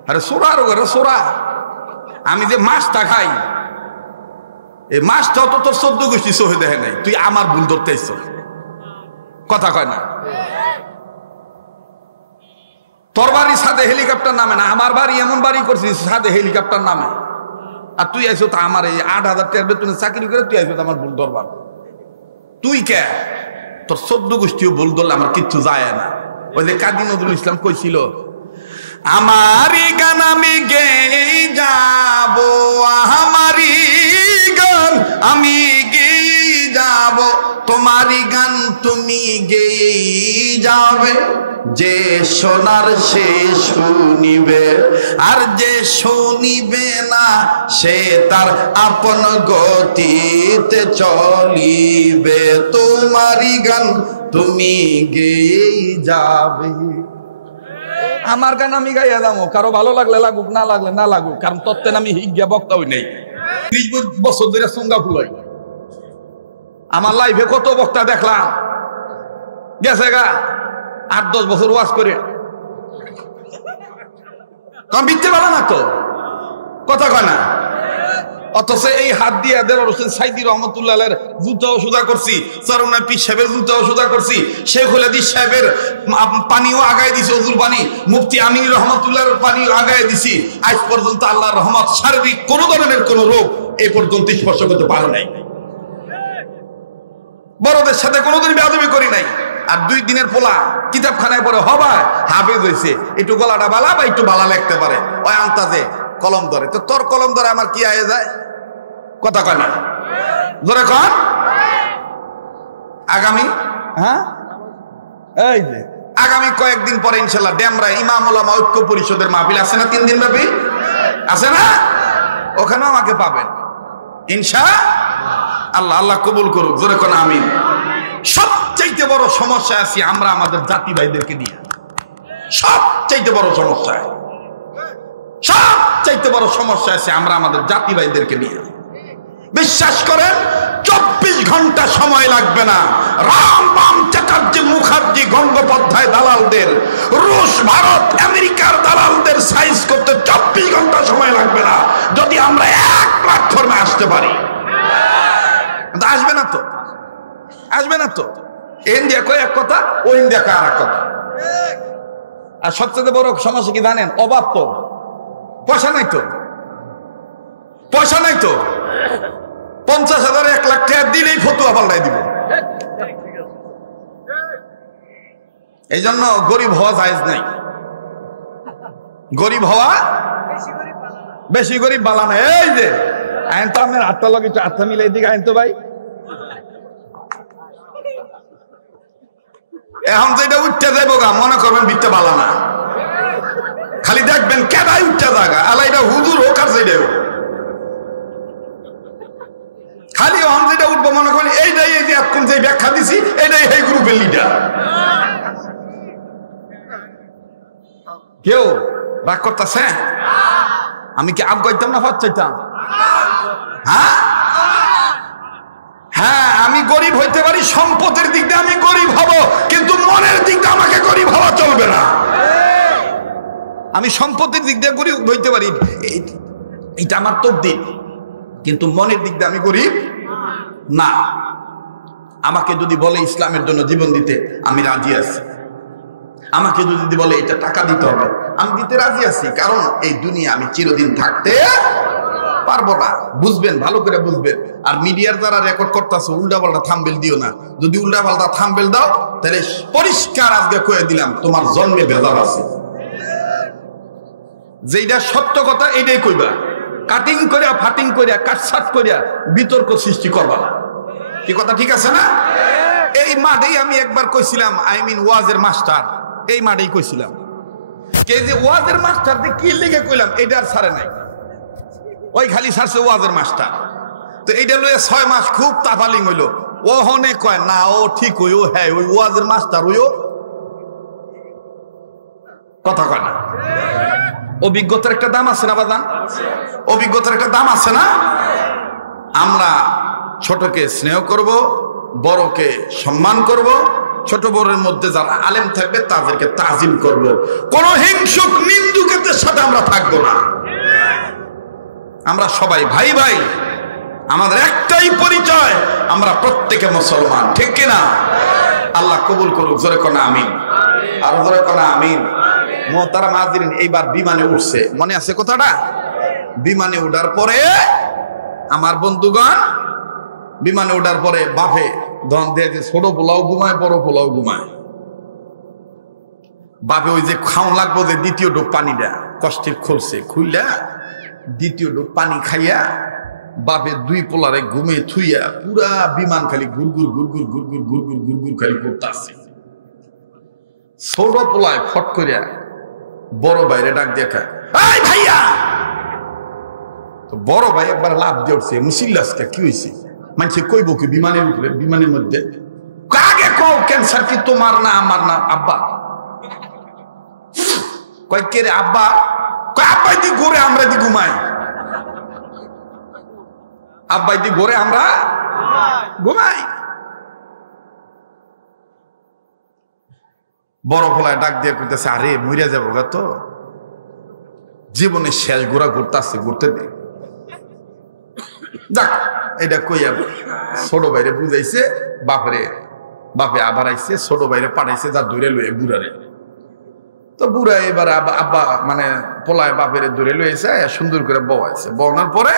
আরে সোরার ঘরে সোরা, আমি যে মাছটা খাই এই মাছটাও তো তোর 14 গোষ্ঠী সহে দেখে নাই, তুই আমার ভুল ধরতে আইছ। কথা কয় না? তোর বাড়ি ছাদে হেলিকপ্টার নামে না, আমার বাড়ি এমন বাড়ি করছিস ছাদে হেলিকপ্টার নামে, আর তুই আইসো তো আমার এই 8,000 টাকার বেতনে চাকরি করে তুই আইসো আমার ভুল দরবার। তুই কে? তোর 14 গোষ্ঠীও ভুল ধরলে আমার কিচ্ছু যায় না। ওই যে কাজী নজরুল ইসলাম কইছিল, আমারি গান আমি গেয়ে যাব, আমারি গান আমি গেয়ে যাব, তোমারি গান তুমি গেয়ে যাবে, যে শোনার সে শুনিবে, আর যে শুনিবে না সে তার আপন গতিতে চলিবে। তোমারই গান তুমি গেয়েই যাবে। আমার গান আমি গাইয়া যাবো, কারো ভালো লাগলে লাগুক, না লাগলে না লাগুক, কারণ তত্ত্বেন আমি হিগিয়া বক্তা হই নাই। 30 বছর ধরে সুঙ্গা ফুলাই। আমার লাইফে কত বক্তা দেখলাম, গেছে গা 8-10 বছর ওয়াজ করে, কারণ বিত্তে পারে না তো, কথা কয় না। অথচ এই হাত দিয়ে দেলোয়ার হোসেন সাইদি রহমতুল্লাহের জুতাও সোজা করছি, চরমনাই পীর সাহেবের জুতাও সোজা করছি, শেখুল হাদিস সাহেবের পানিও আগায় দিছি, ওজুর পানি, মুফতি আমিন রহমতুল্লাহর পানিও আগায় দিছি। আজ পর্যন্ত আল্লাহর রহমত শারীরিক কোন ধরনের কোন রোগ এই পর্যন্ত স্পর্শ করতে পারে নাই। বড়দের সাথে কোনোদিন বেয়াদবি করি নাই। আর 2 দিনের পোলা কিতাবখানায় পড়ে হবা হাফেজ হয়েছে, একটু গলাটা বালা বা একটু বালা লিখতে পারে, ওই আন্তাজে কলম ধরে। তো তোর কলম ধরে আমার কি আয়ে যায়? কথা কয় না, ধরে কন। আগামী এই যে আগামী কয়েকদিন পরে ইনশাল্লাহ ডেমরা ইমাম ওলামা ঐক্য পরিষদের মাহফিল আছে না, 3 দিন ব্যাপী আছে না, ওখানেও আমাকে পাবেন ইনশাআল্লাহ। আল্লাহ কবুল করুক, জোরে কোন আমিন। সবচাইতে বড় সমস্যা আছে আমরা আমাদের জাতি ভাইদেরকে নিয়ে, সবচাইতে বড় সমস্যা, সবচাইতে বড় সমস্যা আছে আমরা আমাদের জাতি ভাইদেরকে নিয়ে। বিশ্বাস করেন 24 ঘন্টা সময় লাগবে না রাম বাম চ্যাটার্জি মুখার্জি গঙ্গোপাধ্যায় দালালদের, রুশ ভারত আমেরিকার দালালদের সাইজ করতে 24 ঘন্টা সময় লাগবে না, যদি আমরা এক প্ল্যাটফর্মে আসতে পারি। আসবে না তো, আসবে না তো। ইন্ডিয়া কয় এক কথা, ও ইন্ডিয়া কয় আর এক কথা। আর সবচেয়ে বড় সমস্যা কি জানেন? অভাব তো, পয়সা নাই তো, পয়সা নাই তো। 50,000 1 লাখ টাকা দিলেই ফতুয়া পাল্টাই দিব। এই জন্য গরিব হওয়া জায়েজ নাই। গরিব হওয়া বেশি গরিব বালা না। এই যে আইন তো আপনার 8টা লগে 8টা মিলে এদিকে আইন তো ভাই, এখন যেটা উঠতে যাইব গা মনে করবেন বিত্তে বালা না, খালি দেখবেন কেদাই উঠতে জায়গা আলাইটা হুজুর হোক আর যেটা হোক, খালি এখন যেটা উঠবো মনে করেন এইটাই, এই যে এখন যে ব্যাখ্যা দিছি এটাই এই গ্রুপের লিডার। কেউ রাগ করতেছে? আমি কি আগ গাইতাম না ফাঁদ চাইতাম? হ্যাঁ হ্যাঁ, আমি গরিব হইতে পারি, সম্পদের দিক দিয়ে আমি গরিব হব, কিন্তু মনের দিক দিয়ে আমাকে গরিব হওয়া চলবে না। আমি সম্পদের দিক দিয়ে গরিব হইতে পারি, এটা আমার তকদির, কিন্তু মনের দিক দিয়ে আমি গরিব না। আমাকে যদি বলে ইসলামের জন্য জীবন দিতে, আমি রাজি আছি। আমাকে যদি বলে এটা টাকা দিতে হবে, আমি দিতে রাজি আছি, কারণ এই দুনিয়া আমি চিরদিন থাকতে পারবো না। বুঝবেন, ভালো করে বুঝবেন। আর মিডিয়ার যারা রেকর্ড করতেছে উল্টা পাল্টা থাম্বেল দিও না। যদি উল্টা পাল্টা থাম্বেল দাও তাহলে পরিষ্কার আজকে কয়ে দিলাম তোমার জন্মে ভেজাল আছে। যেটা সত্য কথা এটাই কইবা, কাটিং করিয়া ফাটিং করিয়া কাটছাট করিয়া বিতর্ক সৃষ্টি করবা না। কি কথা ঠিক আছে না? এই মাঠেই আমি একবার কইছিলাম, আই মিন ওয়াজের মাস্টার, এই মাঠেই কইছিলাম, কে যে ওয়াজের মাস্টার যে কি লিখে কইলাম এটা আর ছাড়ে নাই, ওই খালি ছাড়ছে ওয়াজের মাস্টার। তো এইটা লইয়া 6 মাস খুব তাফালিং হইলো। ও হনে কয় না ও ঠিক হই, ও হ্যাঁ ওই ওয়াজের মাস্টার হইও, কথা কয় না। অভিজ্ঞতার একটা দাম আছে না বাজান? অভিজ্ঞতার একটা দাম আছে না? আমরা ছোটকে স্নেহ করব, বড়কে সম্মান করব, ছোট বড়ের মধ্যে যারা আলেম থাকবে তাদেরকে তাজিম করব। কোন হিংসুক নিন্দুকের সাথে আমরা থাকবো না। আমরা সবাই ভাই ভাই, আমাদের একটাই পরিচয়, আমরা প্রত্যেকে মুসলমান, ঠিক কিনা? আল্লাহ কবুল করুক, জোরে কোন আমিন, আর জোরে কোন আমিন। মোহতারাম হাজিরিন, এইবার বিমানে উঠছে, মনে আছে কথাটা? বিমানে উঠার পরে আমার বন্ধুগণ, বিমানে উঠার পরে বাফে ধন দিয়ে যে ছোট পোলাও ঘুমায়, বড় পোলাও ঘুমায়। বাপে ওই যে খাও লাগবো যে দ্বিতীয় ডোব পানিটা কষ্টে খুলছে, খুইলা দ্বিতীয় ডোব পানি খাইয়া বাপে 2 পোলারে ঘুমে থুইয়া পুরা বিমান খালি ঘুরঘুর ঘুরঘুর ঘুরঘুর ঘুরঘুর ঘুরঘুর খালি করতে আসছে। ছোট পোলায় ফট করিয়া বড় বাইরে ডাক দিয়ে খায়, এই ভাইয়া। তো বড় ভাই একবার লাভ দিয়ে উঠছে, মুসিল্লাসকে কি হয়েছে? মানছে কইব কি বিমানের উপরে, বিমানের মধ্যে আগে কও ক্যান্সার কি তোমার না আমার না? আব্বা কয় কে রে? আব্বা কয় আব্বাই দি ঘুরে আমরা দি ঘুমাই, আব্বাই দি ঘুরে আমরা ঘুমাই। বড় ফলায় ডাক দিয়ে করতেছে, আরে মরিয়া যাবো গা, তো জীবনের শেষ ঘোরা ঘুরতে আসছে, ঘুরতে দে। দেখ এটা কইয়া ছোট বাইরে বুঝাইছে, বাপে আবার আইছে, ছোট বাইরে পাঠাইছে, যা দূরে লয়ে বুড়ারে। তো বুড়া এবার আব্বা মানে পোলায় বাপের দূরে লয়েছে, সুন্দর করে বওয়াইছে। বওয়ানোর পরে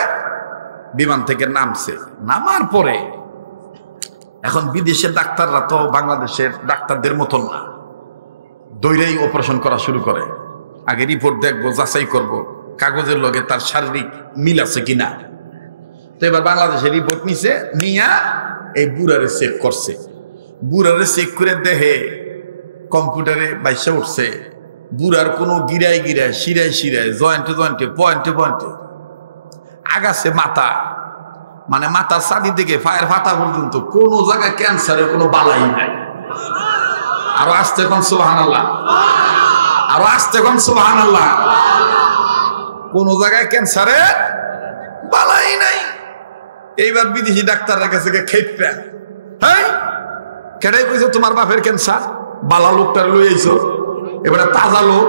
বিমান থেকে নামছে। নামার পরে এখন বিদেশের ডাক্তাররা তো বাংলাদেশের ডাক্তারদের মতন না, দৌড়েই অপারেশন করা শুরু করে। আগে রিপোর্ট দেখবো, যাচাই করব কাগজের লগে তার শারীরিক মিল আছে কিনা। তো এবার বাংলাদেশের রিপোর্ট নিছে, নিয়া এই বুড়ারে চেক করছে। বুড়ারে চেক করে দেখে কম্পিউটারে বাইসা উঠছে, বুড়ার কোনো গিরায় গিরায়, শিরায় শিরায়, জয়েন্টে জয়েন্টে, পয়েন্টে পয়েন্টে আগাছে মাথা, মানে মাথার সাদি থেকে পায়ের ফাটা পর্যন্ত কোনো জায়গায় ক্যান্সারের কোনো বালাই নাই। আরো আসতে কোন সুবহানাল্লাহ, আরো আসতে কোন সুবহানাল্লাহ। কোন জায়গায় ক্যান্সারের বালাই নাই। এইবার বিদেশি ডাক্তারের কাছে খেপে, হ্যাঁ কেটাই কইছে তোমার বাপের ক্যান্সার? বালা লোকটার লই আইছো, এবারে তাজা লোক,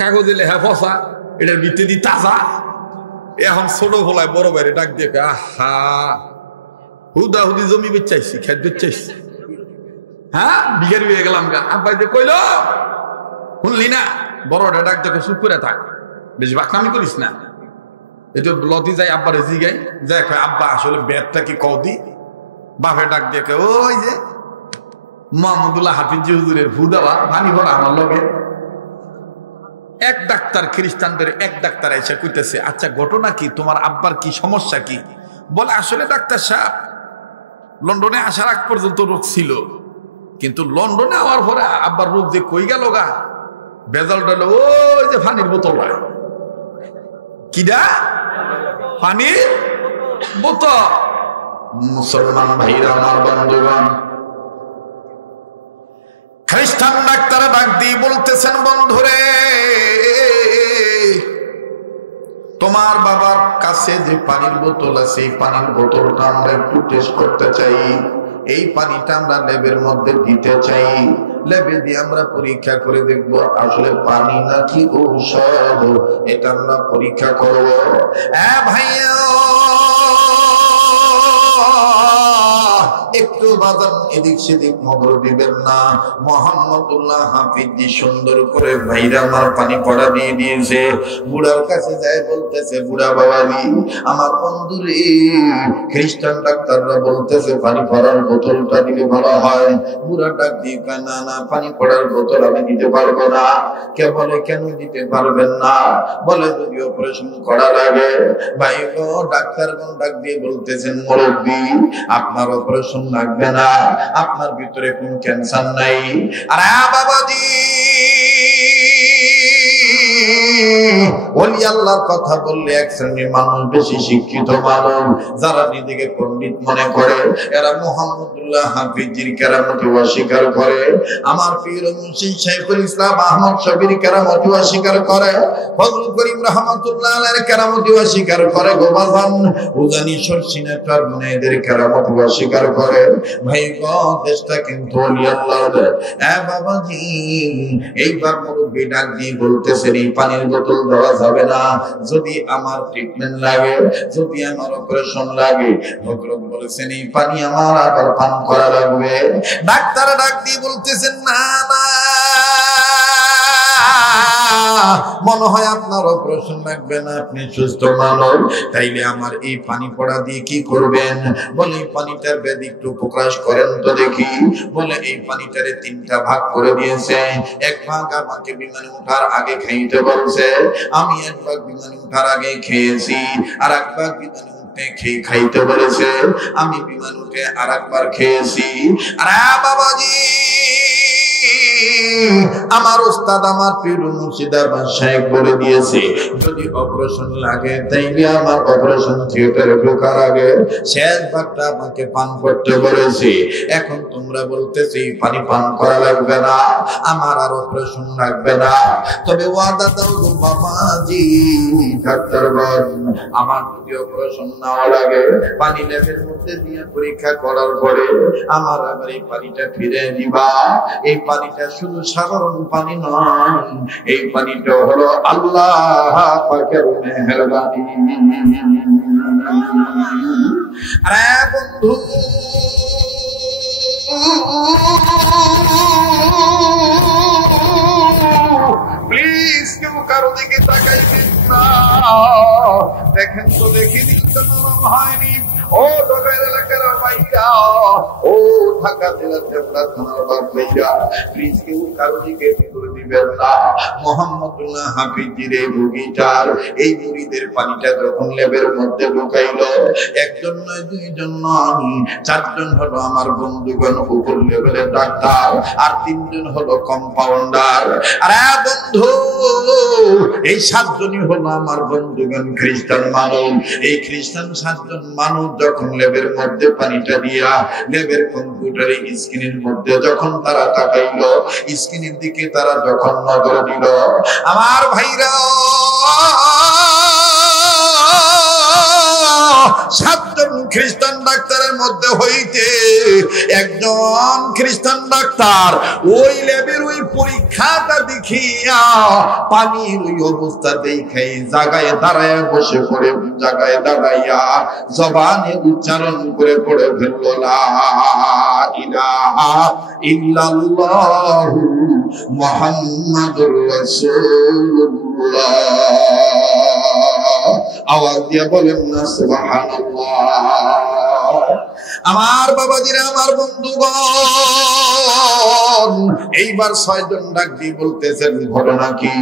কাগজে লেখা ফসা, এটার ভিত্তি দি তাজা। এখন ছোট হলায় বড় বাইরে ডাক দিয়ে, আহা হুদা হুদি জমি বেচাইছি, খেত বেচাইছি, হ্যাঁ বিঘারি হয়ে গেলাম গা। আব্বাই দিয়ে কইল, শুনলি না? বড়টা ডাক দেখে চুপ করে থাক, বেশি বাকনামি করিস না। এটা লতি যাই আব্বারে জিগাই যাই, আব্বা আসলে ব্যাটটা কি কদি? বাপে ডাক দেখে, ওই যে মোহাম্মদুল্লাহ হাফিজ হুজুরের হুদাওয়া ভানি ভরা আমার লগে। এক ডাক্তার খ্রিস্টানদের এক ডাক্তার এসে কইতেছে, আচ্ছা ঘটনা কি, তোমার আব্বার কি সমস্যা কি? বলে আসলে ডাক্তার সাহেব, লন্ডনে আসার আগ পর্যন্ত রোগ ছিল, কিন্তু লন্ডনে আওয়ার পরে আব্বার রোগ যে কই গেল গা, বেজালটা হলো ওই যে পানির বোতল। কিডা? পানির বোতল। মুসলমান ভাইরা আমার, বন্ধুগণ, খ্রিস্টান ডাক্তার ডাক দিয়ে বলতেছেন, বন্ধুরে তোমার বাবার কাছে যে পানির বোতল আছে, এই পানির বোতলটা আমরা একটু টেস্ট করতে চাই। এই পানিটা আমরা ল্যাবের মধ্যে দিতে চাই। ল্যাবে দিয়ে আমরা পরীক্ষা করে দেখব আসলে পানি নাকি ঔষধ, এটা আমরা পরীক্ষা করব। ভাইয়া একটু বাজান এদিক সেদিক নজর দিবেন না। মোহাম্মদুল্লাহ হাফিজি সুন্দর করে ভাইরা আমার পানি পড়া দিয়ে দিয়েছে। বুড়ার কাছে যায় বলতেছে, বুড়া বাবাজি আমার বন্ধুরে, খ্রিস্টান ডাক্তাররা বলতেছে পানি পড়ার বোতলটা দিলে ভালো হয়। বুড়া ডাক দিয়ে কয়, না না, পানি পড়ার বোতল আমি দিতে পারবো না। কে বলে কেন দিতে পারবেন না? বলে যদি অপারেশন করা লাগে। ভাই গো, ডাক্তারগণ ডাক দিয়ে বলতেছেন, মুরব্বি আপনার অপারেশন লাগবে না, আপনার ভিতরে কোন ক্যান্সার নাই। আরে বাবাজি, ওলি আল্লাহর কথা বললে এক শ্রেণীর মানুষ, বেশি শিক্ষিত মানুষ, যারা নিজেকে পণ্ডিত মনে করে, এরা মুহাম্মদুল্লাহ হাফিজির কেরামতি অস্বীকার করে। আমার পীর মুর্শিদ শাইখুল ইসলাম আহমদ শফির কেরামতি অস্বীকার করে। ফজলুল করিম রাহমাতুল্লাহ আলাইহির কেরামতি অস্বীকার করে। গোবাজান উজানি শর্ষিনাটার মুনাইদের কেরামতি অস্বীকার করে। ভাই গো, দেশটা কিন্তু ওলি আল্লাহর। বাবাজি, এইবার মুরব্বি ডাক দিয়ে বলতেছেন, এই পানির বোতল দেওয়া যাবে না। যদি আমার ট্রিটমেন্ট লাগে, যদি আমার অপারেশন লাগে, হযরত বলেছেন এই পানি আমার আবার পান করা লাগবে। ডাক্তার ডাক দিয়ে বলতেছেন, না না, মনে হয় আপনার অপারেশন লাগবে না, আপনি সুস্থ মানুষ, তাইলে আমার এই পানি পড়া দিয়ে কি করবেন? বলে পানিটার ভেদ একটু প্রকাশ করেন তো দেখি। বলে এই পানিটারে তিনটা ভাগ করে দিয়েছে। এক ভাগ আমাকে বিমানে ওঠার আগে খাইতে বলছে, আমি এক ভাগ বিমানে ওঠার আগে খেয়েছি, আর এক ভাগ বিমানে খেয়ে খাইতে বলেছে, আমি বিমান উঠে আর একবার খেয়েছি। আর বাবাজি আমার ওস্তাদ আমার পীর মুর্শিদ আমার শায়েখ বলে দিয়েছে, যদি অপারেশন লাগে তাইলে আমার অপারেশন থিয়েটারে ঢোকার আগে শেষ ভাগটা আমাকে পান করতে বলেছে। এখন তোমরা বলতেছি পানি পান করা লাগবে না, আমার আর অপারেশন লাগবে না, তবে ওয়াদা দাও গো বাবাজি ডাক্তারগণ, আমার যদি অপারেশন নেওয়া লাগে পানি ল্যাবের মধ্যে দিয়ে পরীক্ষা করার পরে আমার আবার এই পানিটা ফিরে দিবা। এই পানিটা শুধু সাধারণ পানি নয়, এই পানিটা হলো আল্লাহ পাকের মেহেরবানি। আরে বন্ধু প্লিজ কেউ কারো দিকে তাকাইবেন না, দেখেন তো দেখি দিলটা নরম হয়নি। ও ঢাকার এলাকার ভাইরা, ও ঢাকা জেলার জেলা থানার ভাইরা, প্লিজ কেউ কারো দিকে ভিতরে দিবেন না। মোহাম্মদুল্লাহ হাফিজির এই রোগীটার এই মুরিদের পানিটা যখন লেবের মধ্যে ঢুকাইলো, একজন নয় দুইজন নয় চারজন হলো আমার বন্ধুগণ উপর লেভেলের ডাক্তার, আর তিনজন হলো কম্পাউন্ডার। আরে বন্ধু এই সাতজনই হলো আমার বন্ধুগণ খ্রিস্টান মানুষ। এই খ্রিস্টান সাতজন মানুষ যখন লেবের মধ্যে পানিটা দিয়া লেবের কম্পিউটারে স্ক্রিনের মধ্যে যখন তারা তাকাইলো, স্ক্রিনের দিকে তারা যখন নজর দিল, আমার ভাইরা সাতজন খ্রিস্টান ডাক্তারের মধ্যে হইতে একজন খ্রিস্টান ডাক্তার ওই ল্যাবের ওই পরীক্ষাটা দেখিয়া পানির ওই অবস্থা দেখাই জায়গায় দাঁড়ায় বসে পড়ে, জায়গায় দাঁড়াইয়া জবানে উচ্চারণ করে পড়ে ফেলল লা ইলাহা ইল্লাল্লাহু মুহাম্মাদুর রাসূলুল্লাহ। আওয়াজ দিয়ে বলেন না সুবহানাল্লাহ। আমার বাবাজিরা, আমার বন্ধুগণ, এইবার ছয়জন ডাক দিয়ে বলতেছেন ঘটনা কি?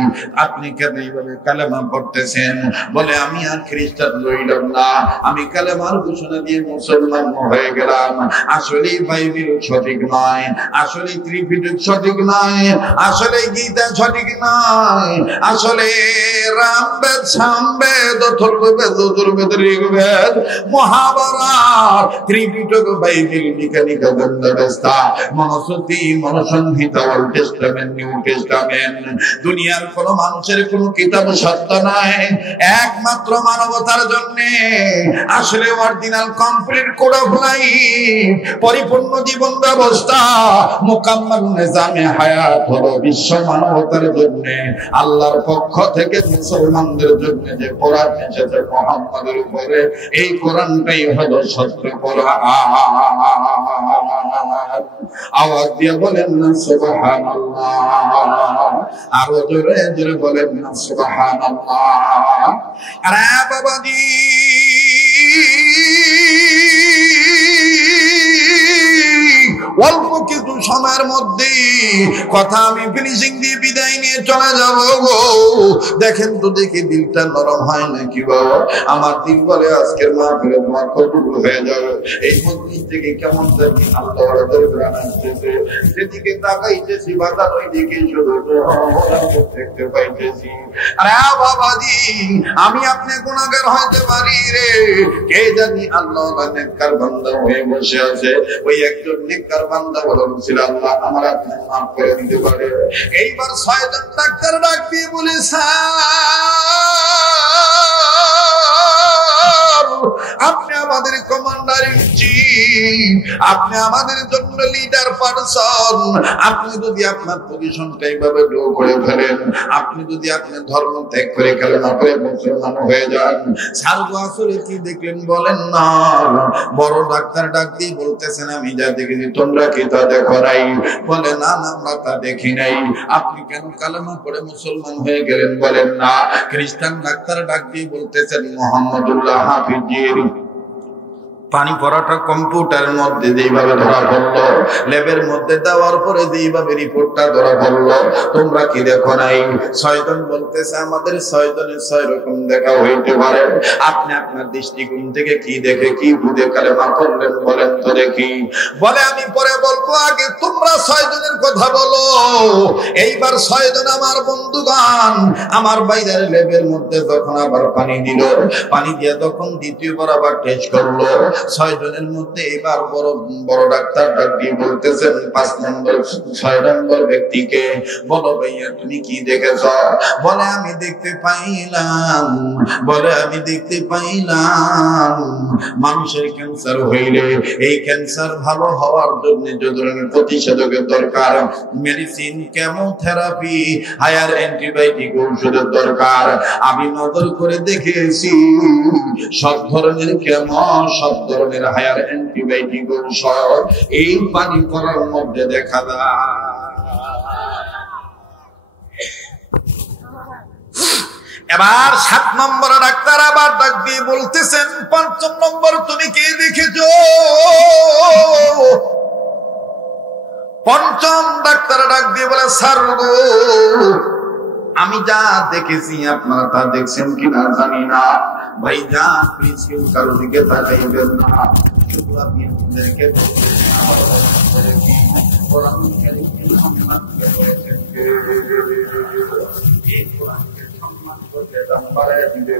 আপনি কেন এইভাবে কালেমা পড়তেছেন? বলে আমি আর খ্রিস্টান রইলাম না, আমি কালেমার ঘোষণা দিয়ে মুসলমান হয়ে গেলাম। আসলে বাইবেল সঠিক নয়, আসলে ত্রিপিটক সঠিক নয়, আসলে গীতা সঠিক নয়, আসলে রামবেদ সামবেদ অথর্ববেদ যজুর্বেদ ঋগ্বেদ মহাভারত ত্রিপিটক বাইবেল নিকানিকা গন্ধবেস্তা Manusmriti Manusamhita old testament new testament, দুনিয়ার কোন মানুষের কোন কিতাব সত্য নয়, একমাত্র মানবতার জন্য আসলে original complete code of life, পরিপূর্ণ জীবন ব্যবস্থা, মুকাম্মাল নিজামে হায়াত হলো বিশ্ব মানবতার জন্য আল্লাহর পক্ষ থেকে মুসলমানদের জন্য যে কোরআন এসেছে মুহাম্মাদের উপরে, এই কোরআনটাই হলো সত্য কোরআন। আওয়াজ দিয়ে বলেন না সুবহানাল্লাহ, আরো জোরে জোরে বলেন না সুবহানাল্লাহ। আরে বাবাজি অল্প কিছু সময়ের মধ্যে কথা আমি ফিনিশিং দিয়ে বিদায় নিয়ে চলে যাব গো। দেখেন তো দেখি দিলটা নরম হয় নাকি বাবা? আমার দিল বলে আজকের মাহফিলে তোমার কবুল হয়ে যাবে। এই মজলিস থেকে কেমন জানি আল্লাহর দরবারে আসতেছে, যেদিকে তাকাইতেছি বাতাস ওই দিকে শুধু দেখতে পাইতেছি। আরে বাবাজি, আমি আপনি গুনাহগার হইতে পারি রে, কে জানি আল্লাহ নেককার বান্দা হয়ে বসে আছে। ওই একজন নেককার বান্দা বলছিল আল্লাহ আমার আপনি মাফ করে দিতে পারে। এইবার ছয়জন ডাক্তার ডাক দিয়ে বলে আপনি আমাদের কমান্ডার ইন চিফ, আপনি আমাদের জন্য লিডার পারসন, আপনি যদি আপনার পজিশনটা এইভাবে গ্রো করে ফেলেন, আপনি যদি আপনি ধর্ম ত্যাগ করে কালেমা পড়ে মুসলমান হয়ে যান, সারগো আসলে কি দেখলেন বলেন না? বড় ডাক্তার ডাক দিয়ে বলতেছেন আমি যা দেখেছি তোমরা কি তা দেখো নাই? বলে না না আমরা তা দেখি নাই। আপনি কেন কালেমা পড়ে মুসলমান হয়ে গেলেন বলেন না? খ্রিস্টান ডাক্তার ডাক দিয়ে বলতেছেন মুহাম্মদুল্লাহ হাফিজির পানি পড়াটা কম্পিউটারের মধ্যে যেইভাবে ধরা পড়লো, ল্যাবের মধ্যে দেওয়ার পরে যেইভাবে রিপোর্টটা ধরা পড়লো, তোমরা কি দেখো নাই? 6 জন বলতেছে আমাদের 6 জনের 6 রকম দেখা হইতে পারে। আপনি আপনার দৃষ্টিকোণ থেকে কি দেখে কি বুঝে কালেমা পড়লেন বলেন তো দেখি। বলে আমি পরে বলবো, আগে তোমরা 6 জনের কথা বলো। এইবার 6 জন আমার বন্ধুগণ আমার বাইরের ল্যাবের মধ্যে যখন আবার পানি দিল, পানি দিয়ে তখন দ্বিতীয়বার আবার টেস্ট করলো। 6 জনের মধ্যে এবার বড় বড় ডাক্তার ডাক দিয়ে বলতেছেন 5 নম্বর 6 নম্বর ব্যক্তিকে, বলো ভাইয়া তুমি কি দেখেছ? বলে আমি দেখতে পাইলাম, বলে আমি দেখতে পাইলাম মানুষের ক্যান্সার হইলে এই ক্যান্সার ভালো হওয়ার জন্য যে ধরনের প্রতিষেধকের দরকার, মেডিসিন, কেমোথেরাপি, হায়ার অ্যান্টিবায়োটিক ঔষধের দরকার, আমি নজর করে দেখেছি সব ধরনের কেমো, সব ধরনের হায়ার অ্যান্টিবায়োটিক ঔষধ এই পানি করার মধ্যে দেখা যায়। এবার 7 নম্বর ডাক্তার আবার ডাক দিয়ে বলতেছেন 5 নম্বর তুমি কে দেখেছো? 5ম ডাক্তার ডাক দিয়ে বলে স্যার গো আমি যা দেখেছি আপনারা তা দেখছেন কিনা জানি না, ভাই যা প্লিজ কেউ কারো দিকে তাকাইবেন না, শুধু আপনি দেখে কোরআন কারীমের সম্মান করেছেন, এই কোরআনকে সম্মান করতে দাম বাড়ায় দিবে।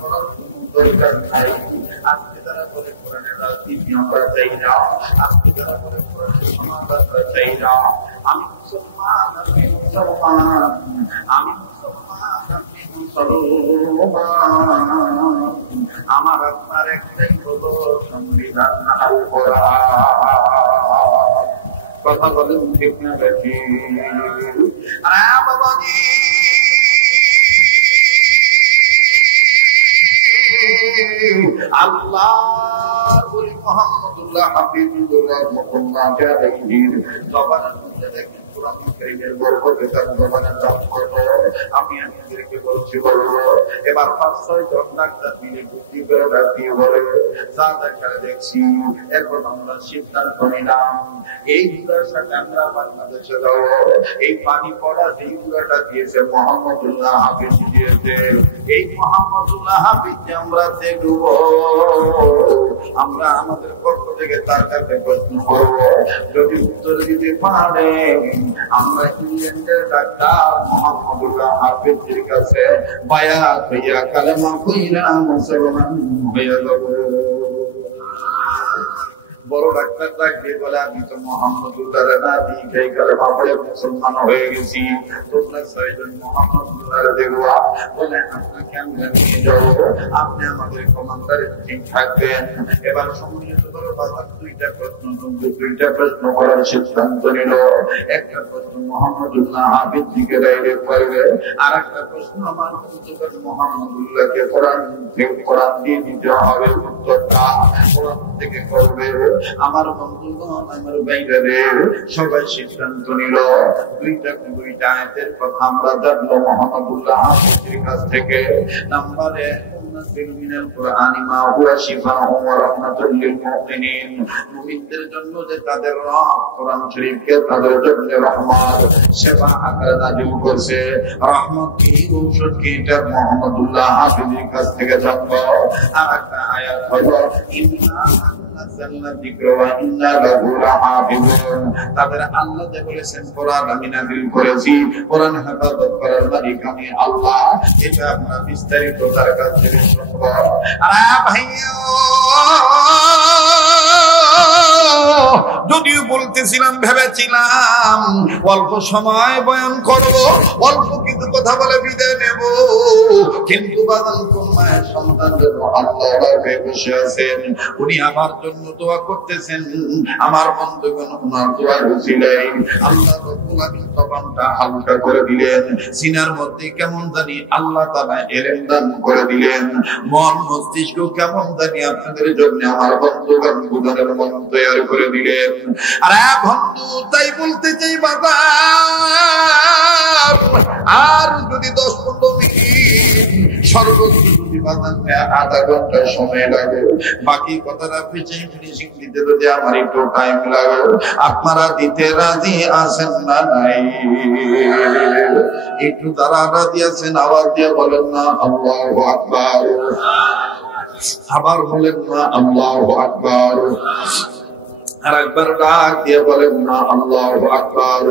করার কোনো দরকার নাই। আজকে তারা বলে কোরআনের রাজনীতি আমরা চাই না, আজকে তারা বলে কোরআনের সমাজ আমরা চাই না। আমি মুসলমান, আমি মুসলমান, আমি মুসলমান, আমি মুসলমান, আমার আপনার একটাই হলো সংবিধান আল কোরআন। কথা বলেন ঠিক না বেশি? বাবাজি আল্লাহ বলি মুহাম্মদুল্লাহ হাফিজুর রহমাতুল্লাহ আলাইহি জবানের মধ্যে দেখেন কোরআন কারীমের বরকতে তার জবানের দাম কত। আমি আপনাদেরকে বলছি বলবো এবার 5-6 জন ডাক্তার মিলে বুদ্ধি করে রাখিয়ে বলে যা দেখার দেখছি, এখন আমরা সিদ্ধান্ত নিলাম এই বুড়ার সাথে আমরা বাংলাদেশে যাবো। এই পানি পড়া যেই বুড়াটা দিয়েছে মুহাম্মদুল্লাহ হাফিজ দিয়েছে, এই মুহাম্মদুল্লাহ হাফিজ আমরা দেখব, আমরা আমাদের পক্ষ থেকে তার কাছে প্রশ্ন করবো, যদি উত্তর দিতে পারে আমরা ইংল্যান্ডের ডাক্তার মুহাম্মদুল্লাহ হাফিজের কাছে বায়াত হইয়া কালেমা কইরা মুসলমান হইয়া যাব। বড় ডাক্তার ডাকবে বলে আমি তো মুহাম্মদুল্লাহ নাবি এই কালেমা পড়ে মুসলমান হয়ে গেছি, তোমরা 6 জন মুহাম্মদুল্লাহ দেখবা, বলে আপনাকে আমরা নিয়ে যাবো, আপনি আমাদের কমান্ডারে ঠিক থাকবেন। এবার সম্মিলিত করে বাজার 2টা প্রশ্ন, 2টা প্রশ্ন করার সিদ্ধান্ত নিল। একটা প্রশ্ন মুহাম্মদুল্লাহ হাফিজ দিকে ডাইরেক্ট করবে, আর একটা প্রশ্ন আমার বন্ধুগণ মুহাম্মদুল্লাহকে কোরআন দিয়ে দিতে হবে, উত্তরটা কোরআন থেকে করবে। আমার বন্ধুগণ আমার বাইরে সবাই সিদ্ধান্ত নিল 2টা আয়াতের কথা আমরা জানলো মুহাম্মদুল্লাহ হাফিজের কাছ থেকে। নাম্বার 1 মিনাল কোরআনি মা হুয়া শিফাউ ওয়া রাহমাতুল লিল মুমিনিন, মুমিনদের জন্য যে তাদের রব কোরআন শরীফকে তাদের জন্য রহমত সেবা আকারে নাযিল করেছে। রহমত কি, ঔষধ কি, এটা মুহাম্মদুল্লাহ হাফিজের কাছ থেকে জানবো। আর একটা আয়াত হলো ইন্না তাদের আল্লাহ যে বলেছেন কোরআন আমি নাযিল করেছি, কোরআন হেফাজত করার মালিক আমি আল্লাহ, এটা আমরা বিস্তারিত তার কাছ থেকে শুনব। আরে ভাইয়া যদিও বলতেছিলাম ভেবেছিলাম অল্প সময় বয়ান করব, অল্প কিছু কথা বলে বিদায় নেব, কিন্তু বাদান কোন মায়ের সন্তান আল্লাহ বসে আছেন, উনি আমার জন্য দোয়া করতেছেন। আমার বন্ধুগণ ওনার দোয়া বুঝিলেন আল্লাহ রাব্বুল আলামিন জবানটা হালকা করে দিলেন, সিনার মধ্যে কেমন জানি আল্লাহ তাআলা ইলম দান করে দিলেন, মন মস্তিষ্ক কেমন জানি আপনাদের জন্য আমার বন্ধুগণ বুঝানোর মন তৈরি করে দিলেন। আরে বন্ধু তাই বলতে চাই বাবা, আর যদি 10-15 মিনিট সর্বোচ্চ যদি আধা ঘন্টা সময় লাগে, বাকি কথাটা ফিনিশিং দিতে যদি আমার একটু টাইম লাগে, আপনারা দিতে রাজি আছেন না নাই? একটু তারা রাজি আছেন, আওয়াজ দিয়ে বলেন না আল্লাহু আকবার। আবার বলেন না আল্লাহু আকবার। আর একবার ডাক দিয়ে বলেন না আল্লাহু আকবার।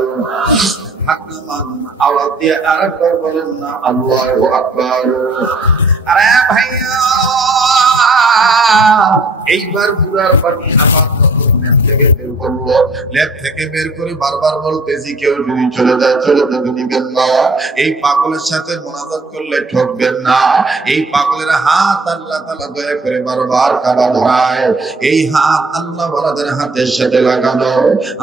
আওয়াজ দিয়ে আর একবার বলেন না আল্লাহু আকবার। আরে ভাইয়া, এইবার বুড়ার পানি আবার লেপ থেকে বের করে বারবার বলতেছি, কেউ যদি চলে যায় চলে যেতে দিবেন না। এই পাগলের সাথে মোনাজাত করলে ঠকবেন না। এই পাগলের হাত আল্লাহ তাআলা দয়া করে বারবার কাবা ধরায়। এই হাত আল্লাহ ওয়ালাদের হাতের সাথে লাগানো।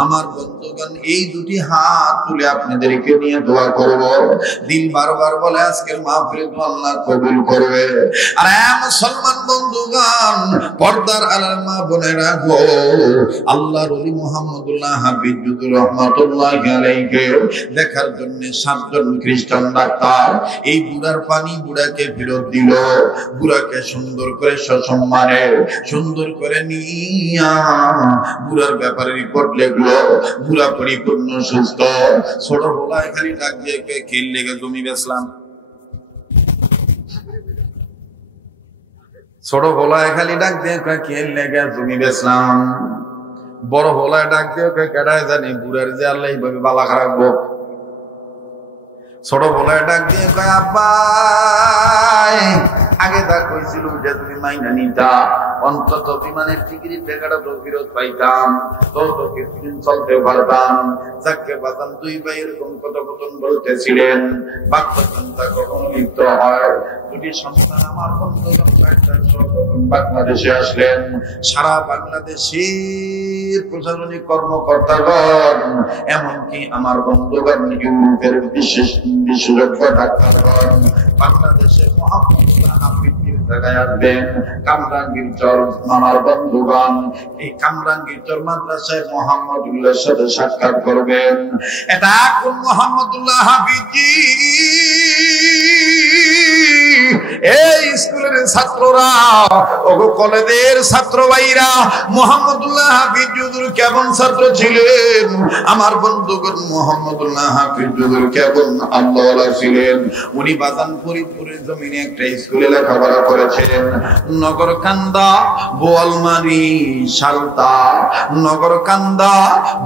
আমার বন্ধুগণ, এই দুটি হাত তুলে আপনাদেরকে নিয়ে দোয়া করব। দিল বারবার বলে আজকের মাহফিল আল্লাহ কবুল করবে। আর মুসলমান বন্ধুগণ, পর্দার আড়াল মা বোনেরা গো, আল্লাহর ওলি মুহাম্মদুল্লাহ হাফিজ জুদুর রহমাতুল্লাহি আলাইহি দেখার জন্য 7 জন খ্রিস্টান ডাক্তার এই বুড়ার পানি বুড়াকে ফেরত দিল। বুড়াকে সুন্দর করে সসম্মানে সুন্দর করে নিয়া বুড়ার ব্যাপারে রিপোর্ট লিখলো। বুড়া পরিপূর্ণ সুস্থ। ছোট ভোলায় খালি ডাক দিয়ে খেল লেগে জমি বেচলাম। ছোট ভোলায় খালি ডাক দিয়ে খেল লেগে জমি বেচলাম। বড় ভোলায় ডাক দিয়ে কেডায় জানি বুড়ার যে আল্লাহ এইভাবে বালা খারাপবো। ছোট ভোলায় ডাক দিয়ে কয় আব্বা আগে তা কইছিল যে তুমি মাইনা নিতা, অন্তত বিমানের টিকিটের টাকাটা তো ফেরত পাইতাম, তো কিছুদিন চলতে পারতাম। যাকে বাতান দুই ভাই এরকম কথোপকথন বলতেছিলেন। বাক্যচন্তা কখন লিপ্ত হয়। দুটি সন্তান আমার বন্ধুগণ বাংলাদেশে আসলেন। সারা বাংলাদেশের প্রশাসনিক কর্মকর্তাগণ, এমনকি আমার বন্ধুগণ ইউরোপের বিশেষজ্ঞ ডাক্তারগণ বাংলাদেশের মোহাম্মদুল্লাহ হাফিজের জায়গায় আসবেন। কামরাঙ্গীর চর আমার বন্ধুগণ এই কামরাঙ্গীর চর মাদ্রাসায় মোহাম্মদুল্লাহর সাথে সাক্ষাৎ করবেন। এটা কোন মোহাম্মদুল্লাহ হাফিজি? এই স্কুলের ছাত্ররা, ওগো কলেজের ছাত্র ভাইরা, মোহাম্মদুল্লাহ হাফিজ হুজুর কেমন ছাত্র ছিলেন? আমার বন্ধুগণ, মোহাম্মদুল্লাহ হাফিজ হুজুর কেমন আল্লাহওয়ালা ছিলেন? উনি বাজান ফরিদপুরের জমিনে একটা স্কুলে লেখাপড়া করেছেন। নগরকান্দা, বোয়ালমারি, সালতা, নগরকান্দা,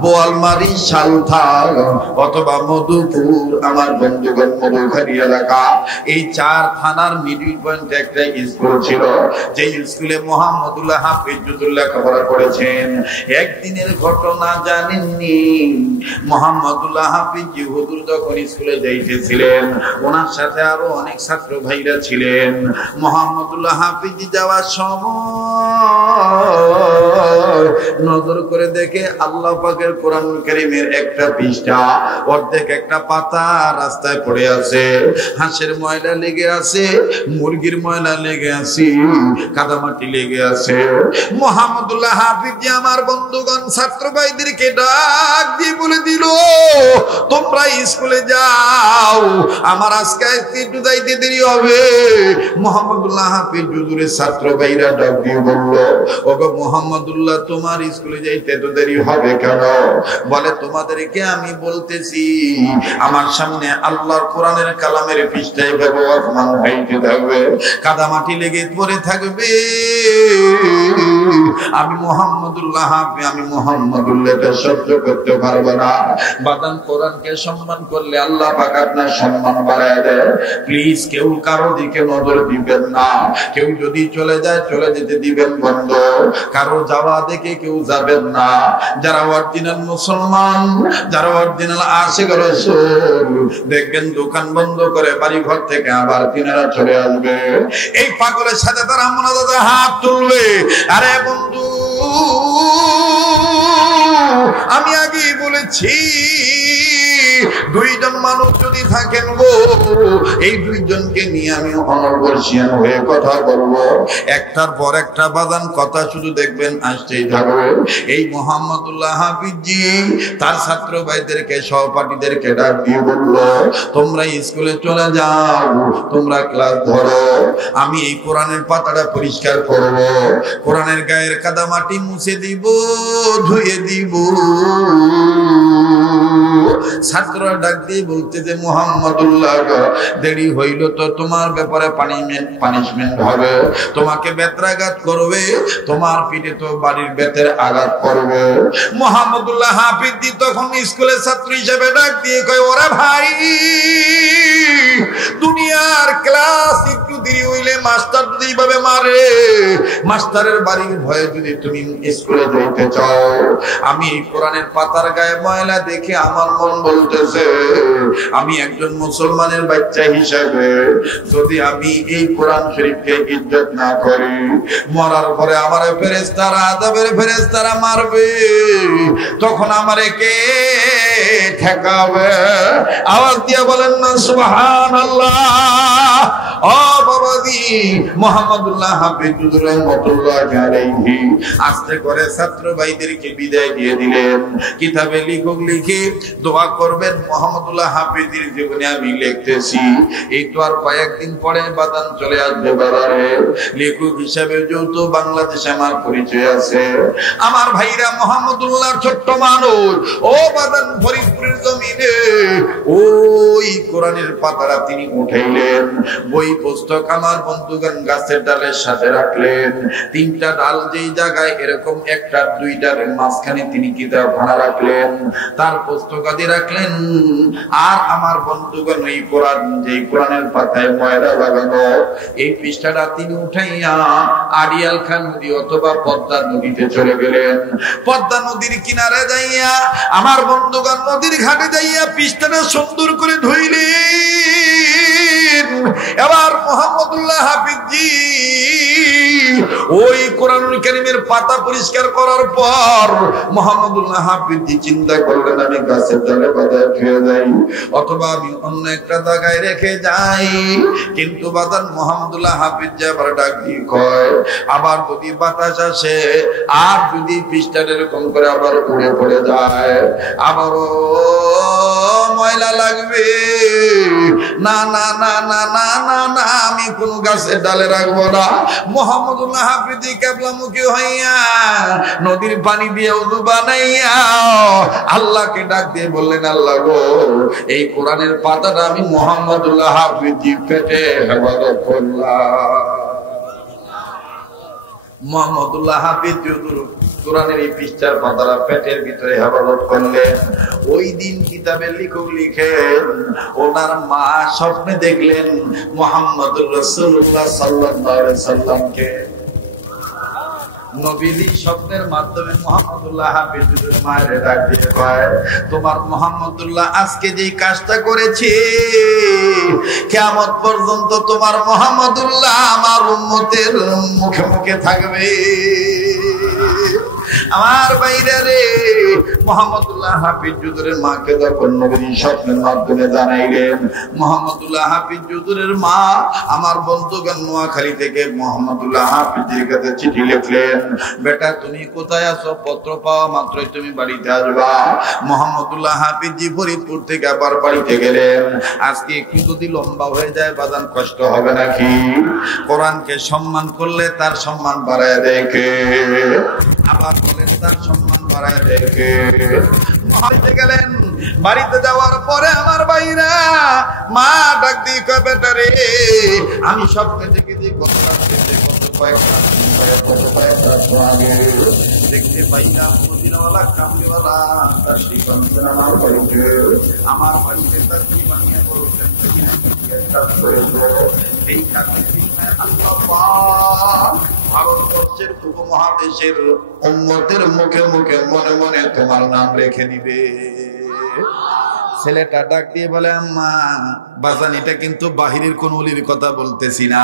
বোয়ালমারি, সালথা অথবা মধুপুর, আমার বন্ধুগণ মধুখালী এলাকা, এই 4 থানার মিডিল পয়েন্টে একটা স্কুল ছিল। যে স্কুলে মোহাম্মদুল্লাহ হাফিজ হুজুর লেখাপড়া করেছেন। একদিনের ঘটনা জানেননি? মোহাম্মদুল্লাহ হাফিজ হুজুর যখন স্কুলে যাইতেছিলেন, ওনার সাথে আরো অনেক ছাত্র ভাইরা ছিলেন। মোহাম্মদুল্লাহ হাফিজ যাওয়ার সময় নজর করে দেখে আল্লাহ পাকের কোরআনুল কারীমের একটা পৃষ্ঠা, অর্ধেক একটা পাতা রাস্তায় পড়ে আছে। হাঁসের ময়লা লেগে আছে, মুরগির ময়লা লেগে আছে, কাদামাটি লেগে আছে। মোহাম্মদুল্লাহ হাফিজ আমার বন্ধুগণ ছাত্র ভাইদেরকে ডাক দিয়ে বলে দিল, তোমরা স্কুলে যাও, আমার আজকে একটু যাইতে দেরি হবে। মোহাম্মদুল্লাহ হাফিজ হুজুরের ছাত্র ভাইরা ডাক দিয়ে বলল, ওগো মোহাম্মদুল্লাহ, তোমার স্কুলে যাইতে তো দেরি হবে কেন? বলে, তোমাদেরকে আমি বলতেছি, আমার সামনে আল্লাহর কোরআনের কালামের পৃষ্ঠায় ব্যবহার হইতে থাকবে, কাদামাটি লেগে পড়ে থাকবে। আমি মোহাম্মদুল্লাহ হাফিজ, আমি মোহাম্মদুল্লাহকে সহ্য করতে পারবো না। বাদান কোরআনকে সম্মান করলে আল্লাহ পাক আপনার সম্মান বাড়ায় দেয়। প্লিজ কেউ কারো দিকে নজর দিবেন না। কেউ যদি চলে যায় চলে যেতে দিবেন বন্ধ। কারো যাওয়া দেখে কেউ যাবেন না। যারা অরিজিনাল মুসলমান, যারা অরিজিনাল আশিক রাসূল, দেখবেন দোকান বন্ধ করে বাড়ি ঘর থেকে আবার তিনারা চলে আসবে। এই পাগলের সাথে তারা মোনাজাতে হাত তুলবে। আরে বন্ধু, আমি আগেই বলেছি, দুইজন মানুষ যদি থাকেন গো, এই দুইজনকে নিয়ে আমি অনর্গলসিয়ান হয়ে কথা বলবো, একটার পর একটা বাদান কথা শুধু দেখবেন আসতেই থাকবে। এই মোহাম্মদুল্লাহ হাফিজি তার ছাত্র ভাইদেরকে সহপাঠীদেরকে ডাক দিয়ে বললো, তোমরা স্কুলে চলে যাও, তোমরা ক্লাস ধরো, আমি এই কোরআনের পাতাটা পরিষ্কার করব, কোরআনের গায়ের কাদা মাটি মুছে দিব, ধুয়ে দিব। ছাত্ররা ডাক দিয়ে বলতে যে মোহাম্মদুল্লাহ দেরি হইল তো তোমার ব্যাপারে পানিশমেন্ট হবে, তোমাকে বেত্রাঘাত করবে, তোমার পিঠে তো বাড়ির বেতের আঘাত করবে। মোহাম্মদুল্লাহ হাফিজি তখন স্কুলের ছাত্র হিসেবে ডাক দিয়ে কয়, ওরে ভাই, দুনিয়ার ক্লাস একটু দেরি হইলে মাস্টার যদি এইভাবে মারে, মাস্টারের বাড়ির ভয়ে যদি তুমি স্কুলে যাইতে চাও, আমি এই কোরআনের পাতার গায়ে ময়লা দেখে আমার মন বলতেছে, আমি একজন মুসলমানের বাচ্চা হিসেবে যদি আমি এই কোরআন শরীফকে ইজ্জত না করি, মরার পরে আমার ফেরেশতারা, আযাবের ফেরেশতারা মারবে, তখন আমারে কে ঠেকাবে? আওয়াজ দিয়ে বলেন না সুবহানাল্লাহ। ও বাবাজি, মোহাম্মদুল্লাহ হাফিজ রহমাতুল্লাহি আলাইহি আস্তে করে ছাত্র ভাইদেরকে বিদায় দিয়ে দিলেন। কিতাবে লিখক লিখে দোয়া করবেন, মোহাম্মদুল্লাহ হাফিজের জীবনে আমি লিখতেছি, এই তো আর কয়েকদিন পরে বাদান চলে আসবে বাবারে। লেখক হিসাবে যেহেতু বাংলাদেশে আমার পরিচয় আছে, আমার ভাইরা মোহাম্মদুল্লাহর ছোট্ট মানুষ, ও বাদান ফরিদপুরের জমিনে ওই কোরআনের পাতারা তিনি উঠাইলেন, বই পুস্তক আমার বন্ধুগণ গাছের ডালের সাথে রাখলেন, তিনটা ডাল যেই জায়গায় এরকম একটা দুইটার মাঝখানে তিনি কিতাবখানা রাখলেন, তার পুস্তকাদি রাখলেন। আর আমার বন্ধুগণ এই কোরআন, যেই কোরআনের পাতায় ময়লা লাগানো, এই পৃষ্ঠাটা তিনি উঠাইয়া আড়িয়াল খান নদী অথবা পদ্মা নদীতে চলে গেলেন। পদ্মা নদীর কিনারে যাইয়া আমার বন্ধুগণ নদীর ঘাটে যাইয়া পৃষ্ঠাটা সুন্দর করে ধুইলেন। এবার মোহাম্মদুল্লাহ হাফিজি ওই কোরআনুল কারীমের পাতা পরিষ্কার করার পর মোহাম্মদুল্লাহ হাফিজি চিন্তা করলেন, আমি গাছের ডালে বাঁধা খেয়ে যাই অথবা আমি অন্য একটা জায়গায় রেখে যাই। কিন্তু বাদান মোহাম্মদুল্লাহ হাফিজ আবার ডাক দিয়ে কয়, আবার যদি বাতাস আসে আর যদি পৃষ্ঠা এরকম করে আবার উড়ে পড়ে যায়, আবারও ময়লা লাগবে, না না না না না না না, আমি কোন গাছের ডালে রাখবো না। মোহাম্মদুল্লাহ হাফিজি কিবলামুখী হইয়া নদীর পানি দিয়ে ওযু বানাইয়া আল্লাহকে ডাক দিয়ে বললেন, আল্লাহ গো, এই কোরআনের পাতাটা আমি মোহাম্মদুল্লাহ হাফিজি পেটে হেফাজত করলাম। মোহাম্মদুল্লাহ হাফিজ কোরআনের এই পৃষ্ঠার পাতারা পেটের ভিতরে হেফাজত করলেন। ওই দিন কিতাবের লেখক লিখেন, ওনার মা স্বপ্নে দেখলেন মুহাম্মদুর রাসূলুল্লাহ সাল্লাল্লাহু আলাইহি সাল্লামকে। নবীজি স্বপ্নের মাধ্যমে মুহাম্মদুল্লাহ হাফিজের মায়ের ডাক দিয়ে কয়, তোমার মুহাম্মদুল্লাহ আজকে যেই কাজটা করেছে, কিয়ামত পর্যন্ত তোমার মুহাম্মদুল্লাহ আমার উম্মতের মুখে মুখে থাকবে। আমার বাইরে রে, মুহাম্মদুল্লাহ হাফিজ হুজুরের মাকে যখন নবী স্বপ্নের মাধ্যমে জানাইলেন, মুহাম্মদুল্লাহ হাফিজ হুজুরের মা আমার বন্ধুগণ নোয়াখালী থেকে মুহাম্মদুল্লাহ হাফিজের কাছে চিঠি লিখলেন, বেটা তুমি কোথায় আছো, পত্র পাওয়া মাত্রই তুমি বাড়িতে আসবা। মুহাম্মদুল্লাহ হাফিজি ফরিদপুর থেকে আবার বাড়িতে গেলেন। আজকে একটু যদি লম্বা হয়ে যায় বাজান কষ্ট হবে নাকি? কোরআনকে সম্মান করলে তার সম্মান বাড়ায় দেখে, আবার বলেন তার সম্মান বাড়ায় দেখে। বাড়িতে গেলেন, বাড়িতে যাওয়ার পরে আমার ভাইরা মা ডাক দিয়ে কয়, বেটা রে, আমি স্বপ্নে দেখে যে দেখতে পাইলাম মদিনাওয়ালা কামলিওয়ালা তার শ্রীকান্তের আমার বাড়িতে, আমার বাড়িতে তার কি বানিয়ে বলছেন এই কাজে ভারতবর্ষের উপমহাদেশের উম্মতের মুখে মুখে মনে মনে তোমার নাম রেখে দিবে। ছেলেটা ডাক দিয়ে বলে, আম্মা বাজান এটা কিন্তু বাহিরের কোন অলির কথা বলতেছি না,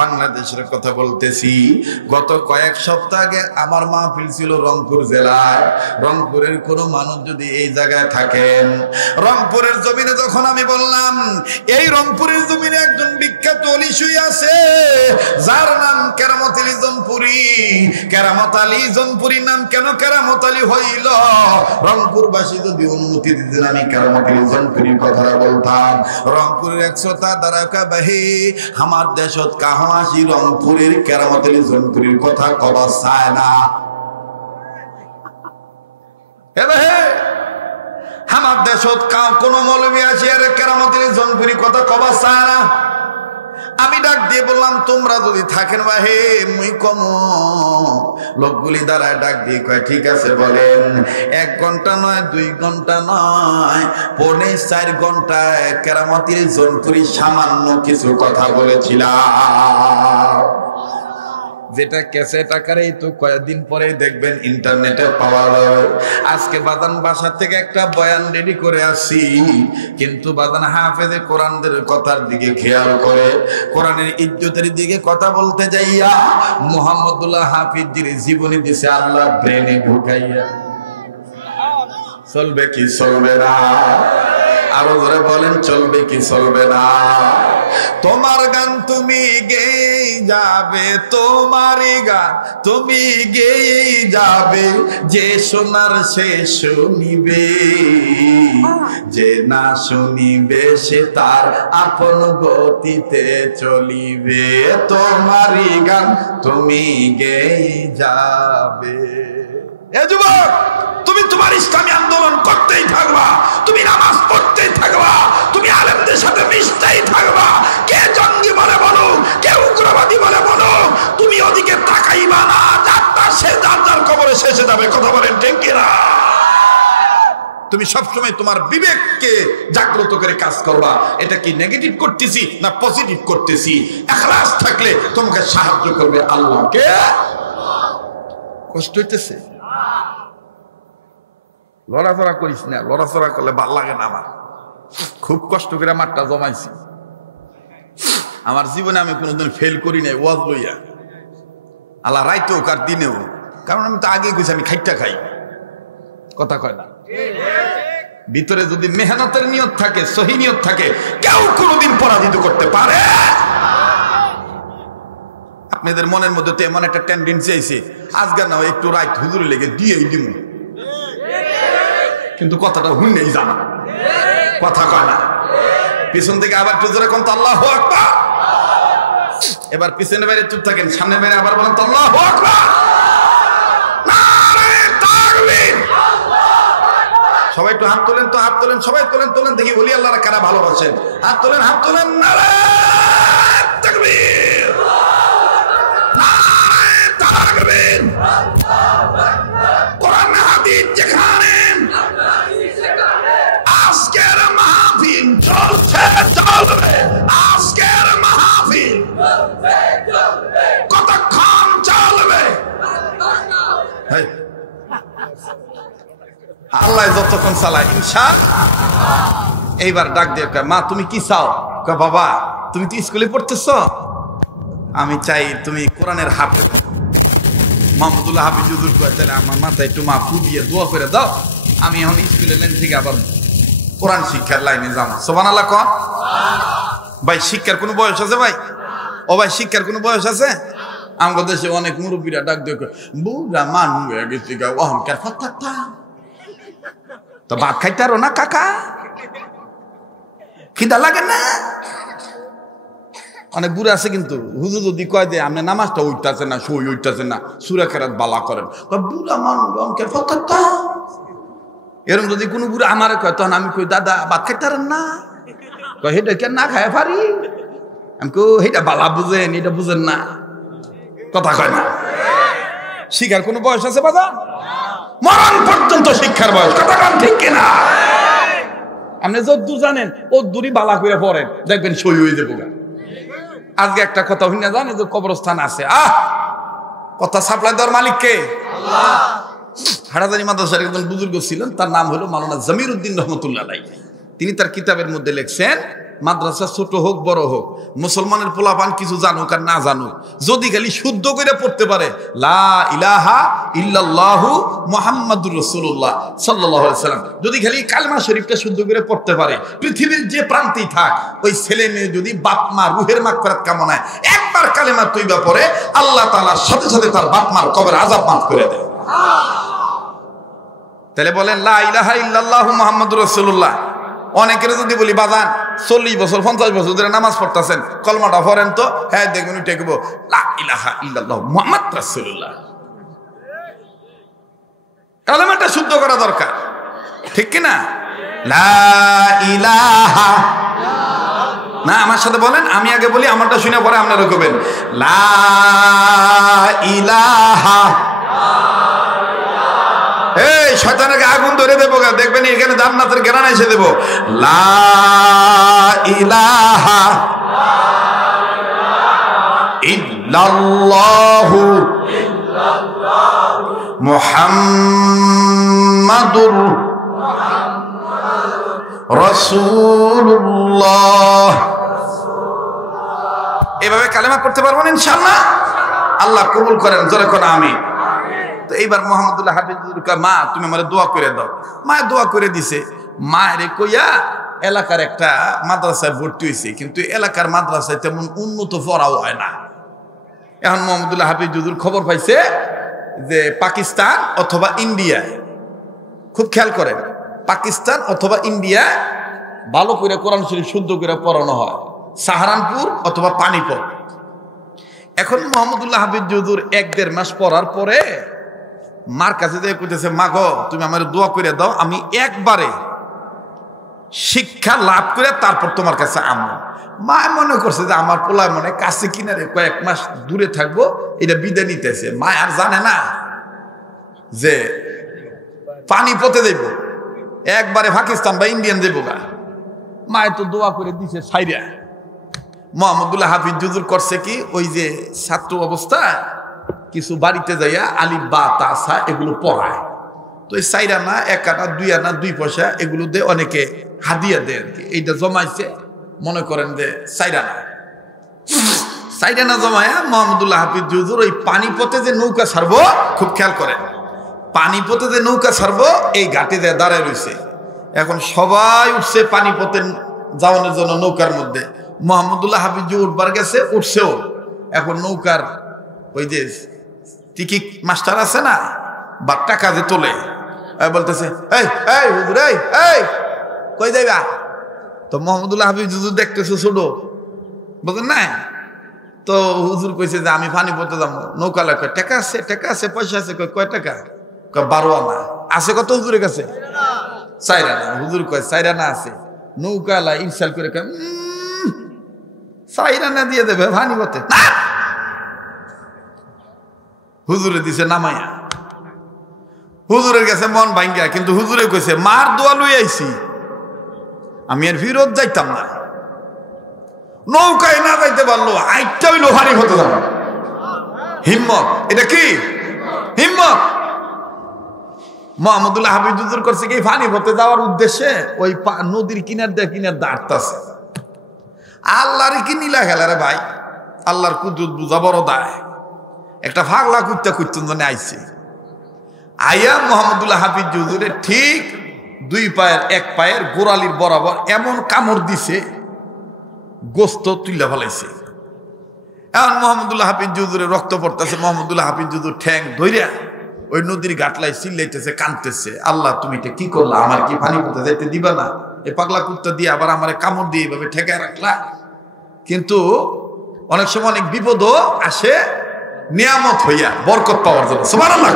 বাংলাদেশের কথা বলতেছি। গত কয়েক সপ্তাহ আগে আমার মাহফিল ছিল রংপুর জেলায়। রংপুরের কোন মানুষ যদি এই জায়গায় থাকেন, রংপুরের জমিনে যখন আমি বললাম এই রংপুরের জমিনে একজন বিখ্যাত অলি শুয়ে আছে যার নাম কেরামত আলী জনপুরি। কেরামত আলী জনপুরির নাম কেন কেরামত আলী হইল? রংপুরবাসী যদি অনুমতি দিতেন আমি কেরামত আলী জনপুরির কথা বলতাম। রংপুরের 100টা দ্বারকা বাহি আমার দেশত কাহো আসি রংপুরের কেরামত আলী জনপুরির কথা কবা চায় না। আমার দেশত কোন মৌলবী আসি আর কেরামত আলী জনপুরির কথা কবা চায় না। আমি ডাক দিয়ে বললাম তোমরা যদি থাকেন বাহে মুই কম। লোকগুলি দ্বারা ডাক দিয়ে কয় ঠিক আছে বলেন। 1 ঘন্টা নয় 2 ঘন্টা নয় 4.5 ঘন্টায় কেরামত আলী জনপুরি সামান্য কিছু কথা বলেছিলাম, যেটা ক্যাসেট আকারে তো কয়েকদিন পরে দেখবেন ইন্টারনেটে পাওয়া যাবে। আজকে বাদান বাসা থেকে একটা বয়ান রেডি করে আসি, কিন্তু বাদান হাফেজে কোরআনদের কথার দিকে খেয়াল করে কোরআনের ইজ্জতের দিকে কথা বলতে যাইয়া মুহাম্মদুল্লাহ হাফিজের জীবনী দিছে আল্লাহ ব্রেনে ঢুকাইয়া। চলবে কি চলবে না? আরো ধরে বলেন চলবে কি চলবে না? তোমার গান তুমি গেয়ে যাবে, তোমারই গান তুমি গেয়ে যাবে, যে শোনার সে শুনিবে, যে না শুনিবে সে তার আপন গতিতে চলিবে। তোমারই গান তুমি গেয়ে যাবে। এ যুবক, তুমি তোমার ইসলামী আন্দোলন করতেই থাকবা, তুমি নামাজ পড়তেই থাকবা, তুমি আলেমদের সাথে মিশতেই থাকবা। কে জঙ্গি বলে বলো, কে উগ্রবাদী বলে বলো, তুমি ওদিকে তাকাইবা না। যাত্রা সে যার কবরে শেষে যাবে। কথা বলেন ঠিক কিনা? তুমি সবসময় তোমার বিবেককে জাগ্রত করে কাজ করবা। এটা কি নেগেটিভ করতেছি না পজিটিভ করতেছি? ইখলাস থাকলে তোমাকে সাহায্য করবে আল্লাহ। কে কষ্ট হইতেছে? লড়াচড়া করিস না, লড়াচড়া করলে ভাল লাগে না। আমার খুব কষ্ট করে মাঠটা জমাইছি। আমার জীবনে আমি কোনোদিন ফেল করি নাই ওয়াজ লইয়া, আল্লাহ রাইতেও কার দিনেও। কারণ আমি তো আগে কইছি আমি খাইটা খাই। কথা কয় না? ভিতরে যদি মেহনতের নিয়ত থাকে, সহি নিয়ত থাকে, কেউ কোনোদিন পরাজিত করতে পারে। আপনাদের মনের মধ্যে তো এমন একটা টেন্ডেন্সি আইছে আজকে না একটু রাইট হুজুরে লেগে দিয়েই দিব, কিন্তু কথাটা হুইনেই জানা। কথা কয় না? পিছন থেকে আবার একটু জোরে কোন আল্লাহু আকবার। এবার পিছনে বাইরে চুপ থাকেন, সামনে বাইরে আবার বলেন আল্লাহু আকবার। নারে তাকবীর। সবাই একটু হাত তোলেন তো, হাত তোলেন, সবাই তোলেন, তোলেন দেখি ওলি আল্লাহরা কারা ভালোবাসেন। হাত তোলেন, হাত তোলেন। নারে তাকবীর, নারে তাকবীর। কোরআন হাদিস যেখানে আজকের মাহফিল চলছে চলবে, আজকের মাহফিল কতক্ষণ চলবে? আল্লাহ যতক্ষণ চালায় ইনশাআল্লাহ। এইবার ডাক দিয়ে মা তুমি কি চাও? বাবা তুমি তো স্কুলে পড়তেছ, আমি চাই তুমি কোরআনের হাফেজ। মাহমুদুল্লাহ হাফিজ হুজুর কয় তাহলে আমার মাথায় একটু মা ফু দিয়ে দোয়া করে দাও, আমি এখন স্কুলের লাইন থেকে আবার কোরআন শিক্ষার লাইনে যাবো। সুবহানাল্লাহ কন। ভাই শিক্ষার কোনো বয়স আছে ভাই? ও ভাই শিক্ষার কোনো বয়স আছে? আমাদের দেশে অনেক মুরব্বীরা ডাক দিয়ে বুড়া মানু হয়ে গেছে অহংকার কথা। তো ভাত খাইতে আরো না কাকা? খিদা লাগে না? অনেক বুড়া আছে কিন্তু হুজুর যদি কয় যে আপনি নামাজটা উঠতেছে না, সই উঠতেছে না, সূরা কেরাত বালা করেন, বুড়া মানু অহংকার কথা। এরকম যদি কোনো বুড়া আমারে কয় তখন আমি কই দাদা ভাত খাইতে পারেন না? কয় হেটা কেন না খায় পারি? আমি কই হেটা বালা বুঝেন, এটা বুঝেন না। কথা কয় না? শিখার কোনো বয়স আছে বাবা? মরণ পর্যন্ত শিক্ষার বয়স। কথা কন ঠিক কিনা? আপনি যদ্দূর জানেন ও দূরই বালা করে পড়েন, দেখবেন সই হয়ে যাবো। আজকে একটা কথা হইনা জানে যে কবরস্থান আছে, কথা সাপ্লাই দেওয়ার মালিক কে? আল্লাহ। হাটাজারি মাদ্রাসার একজন বুজুর্গ ছিলেন, তার নাম হলো মাওলানা জমির উদ্দিন রহমতুল্লাহ আলাইহি। তিনি তার কিতাবের মধ্যে লিখছেন মাদ্রাসা ছোট হোক বড় হোক, মুসলমানের পোলাপান কিছু জানুক আর না জানুক, যদি খালি শুদ্ধ করে পড়তে পারে লা ইলাহা ইল্লাল্লাহু মুহাম্মাদুর রাসূলুল্লাহ সাল্লাল্লাহু আলাইহি সাল্লাম, যদি খালি কালেমা শরীফটা শুদ্ধ করে পড়তে পারে, পৃথিবীর যে প্রান্তেই থাক, ওই ছেলে মেয়ে যদি বাপ মা রুহের মাগফিরাত কামনায় একবার কালেমা তৈবা পড়ে, আল্লাহ তাআলা সাথে সাথে তার বাপ মার কবর আযাব মাফ করে দেয়। তাহলে বলেন লা ইলাহা ইল্লাল্লাহু মুহাম্মাদুর রাসূলুল্লাহ। অনেকের যদি বলি বাজান 40 বছর 50 বছর ধরে নামাজ পড়তেছেন, কলমাটা পড়েন তো, হ্যাঁ দেখুন টেকব লা ইলাহা ইল্লাল্লাহু মুহাম্মাদ রাসূলুল্লাহ। কালেমাটা শুদ্ধ করা দরকার, ঠিক কি না? লা ইলাহা, না আমার সাথে বলেন, আমি আগে বলি, আমারটা শুনে পরে আপনারা কইবেন লা ইলাহা। এই শয়তানকে আগুন ধরে দেবো, দেখবেন এখানে জান্নাতের ঘেরান এসে দেবো। লা ইলাহা ইল্লাল্লাহু মুহাম্মাদুর রাসূলুল্লাহ। এভাবে কালেমা পড়তে পারবেন ইনশাআল্লাহ, আল্লাহ কবুল করেন, জোরে কোন আমিন। তো এইবার মোহাম্মদুল্লাহ হাফিজুর কয় মা তুমি আমার দোয়া করে দাও। মায়ের দোয়া করে দিছে। মায়ের কইয়া এলাকার একটা মাদ্রাসায় ভর্তি হয়েছে, কিন্তু এলাকার মাদ্রাসায় তেমন উন্নত পড়াও হয় না। এখন মোহাম্মদুল্লাহ হাফিজুর খবর পাইছে যে পাকিস্তান অথবা ইন্ডিয়া, খুব খেয়াল করেন, পাকিস্তান অথবা ইন্ডিয়া ভালো করে কোরআন শরীফ শুদ্ধ করে পড়ানো হয়, সাহারানপুর অথবা পানিপত। এখন মোহাম্মদুল্লাহ হাফিজুর 1-1.5 মাস পড়ার পরে মার কাছে যে কইতেছে, মা গো তুমি আমার দোয়া করে দাও, আমি একবারে শিক্ষা লাভ করে তারপর তোমার কাছে আমো। মা মনে করছে যে আমার পোলা মনে কাছে কিনারে কয়েক মাস দূরে থাকবো, এটা বিদায় নিতেছে। মা আর জানে না যে পানিপথে দেব, একবারে পাকিস্তান বা ইন্ডিয়ান দেবো গা। মায় তো দোয়া করে দিছে সাইরা। মোহাম্মদুল্লাহ হাফিজুর করছে কি, ওই যে ছাত্র অবস্থা কিছু বাড়িতে যাইয়া আলিফ বা তা সা এগুলো পড়ায়। তো এই 4 আনা 1 আনা 2 আনা 2 পয়সা এগুলো দিয়ে অনেকে হাদিয়া দেয় আর কি। এইটা জমাইছে, মনে করেন যে 4 আনা জমায়া মোহাম্মদুল্লাহ হাফিজুর ওই পানিপথে যে নৌকা ছাড়বো, খুব খেয়াল করেন, পানিপথে যে নৌকা ছাড়বো এই ঘাটে যে দাঁড়ায় রয়েছে। এখন সবাই উঠছে পানিপথে যাওয়ানোর জন্য নৌকার মধ্যে। মোহাম্মদুল্লাহ হাফিজুর উঠবার গেছে, উঠছেও। এখন নৌকার ওই যে টিকিট মাস্টার আছে না, বা টাকা যে তোলে, বলতেছে এই এই হুজুর এই এই কই যাইবা? তো মোহাম্মদুল্লাহ হাফিজুর দেখতেছে ছোট, বুঝলেন না? তো হুজুর কইছে যে আমি পানিপথে যাবো। নৌকা লাগে, টাকা আছে, টাকা আছে, পয়সা আছে। কয় টাকা? 12 আনা আছে। কত হুজুরের কাছে? 4 আনা। হুজুর কয় 4 আনা আছে। নৌকালা ইনসাল করে কয় 4 আনা দিয়ে দেবে পানিপথে? হুজুরে দিছে নামাইয়া। হুজুরের কাছে মন ভাঙ্গা, কিন্তু হুজুরে কইছে মার দোয়া লই আইছি, আমি আর ফিরত যাইতাম না। নৌকায় না যাইতে পারলো, আইটা হইলো হারি হতে যাবো। হিম্মত, এটা কি হিম্মত? মোহাম্মদুল্লাহ হাফিজুর করছে কি, পানিপথে যাওয়ার উদ্দেশ্যে ওই নদীর কিনার দিয়ে কিনার দাঁড়তাছে। আল্লাহর কি নীলা খেলা রে ভাই, আল্লাহর কুদরত বুঝা বড় দায়। একটা ফাগলা কুত্তা জন্য আইছে, আইয়া মোহাম্মদুল্লাহ হাফিজুরের ঠিক 2 পায়ের 1 পায়ের গোড়ালির বরাবর এমন কামড় দিছে, গোস্ত তুইলা ফেলাইছে। এখন মোহাম্মদুল্লাহ হাফিজুরের রক্ত পড়তেছে। মোহাম্মদুল্লাহ হাফিজুর ঠ্যাং ধইরা ওই নদীর ঘাটলায় চিল্লাইতেছে, কাঁদতেছে, আল্লাহ তুমি এটা কি করলা? আমার কি পানিপথে যাইতে দিবা না? এই পাগলা কুত্তা দিয়ে আবার আমার কামড় দিয়ে এইভাবে ঠেকায় রাখলা। কিন্তু অনেক সময় অনেক বিপদও আসে নিয়ামত হইয়া, বরকত পাওয়ার জন্য। সুবহানাল্লাহ।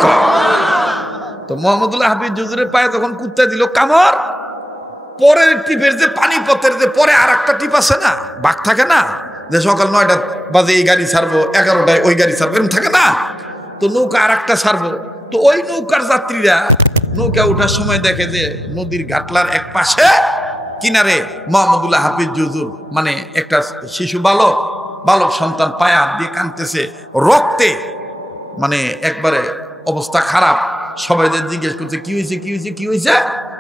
তো মোহাম্মদুল্লাহ হাফিজুরের পায়ে যখন কুত্তা দিল কামড়, পরের টিপের যে পানিপথের যে পরে আর একটা টিপ আছে না, বাঘ থাকে না, যে সকাল 9টা বাজে এই গাড়ি ছাড়বো, 11টায় ওই গাড়ি ছাড়বো, এরকম থাকে না? তো নৌকা আর একটা ছাড়বো। তো ওই নৌকার যাত্রীরা নৌকা ওঠার সময় দেখে যে নদীর ঘাটলার এক পাশে কিনারে মোহাম্মদুল্লাহ হাফিজুর, মানে একটা শিশু বালক সন্তান পায়ে হাত দিয়ে কাঁদতেছে, রক্তে মানে একবারে অবস্থা খারাপ। সবাই জিজ্ঞেস করছে কি হয়েছে, কি হয়েছে, কি হয়েছে?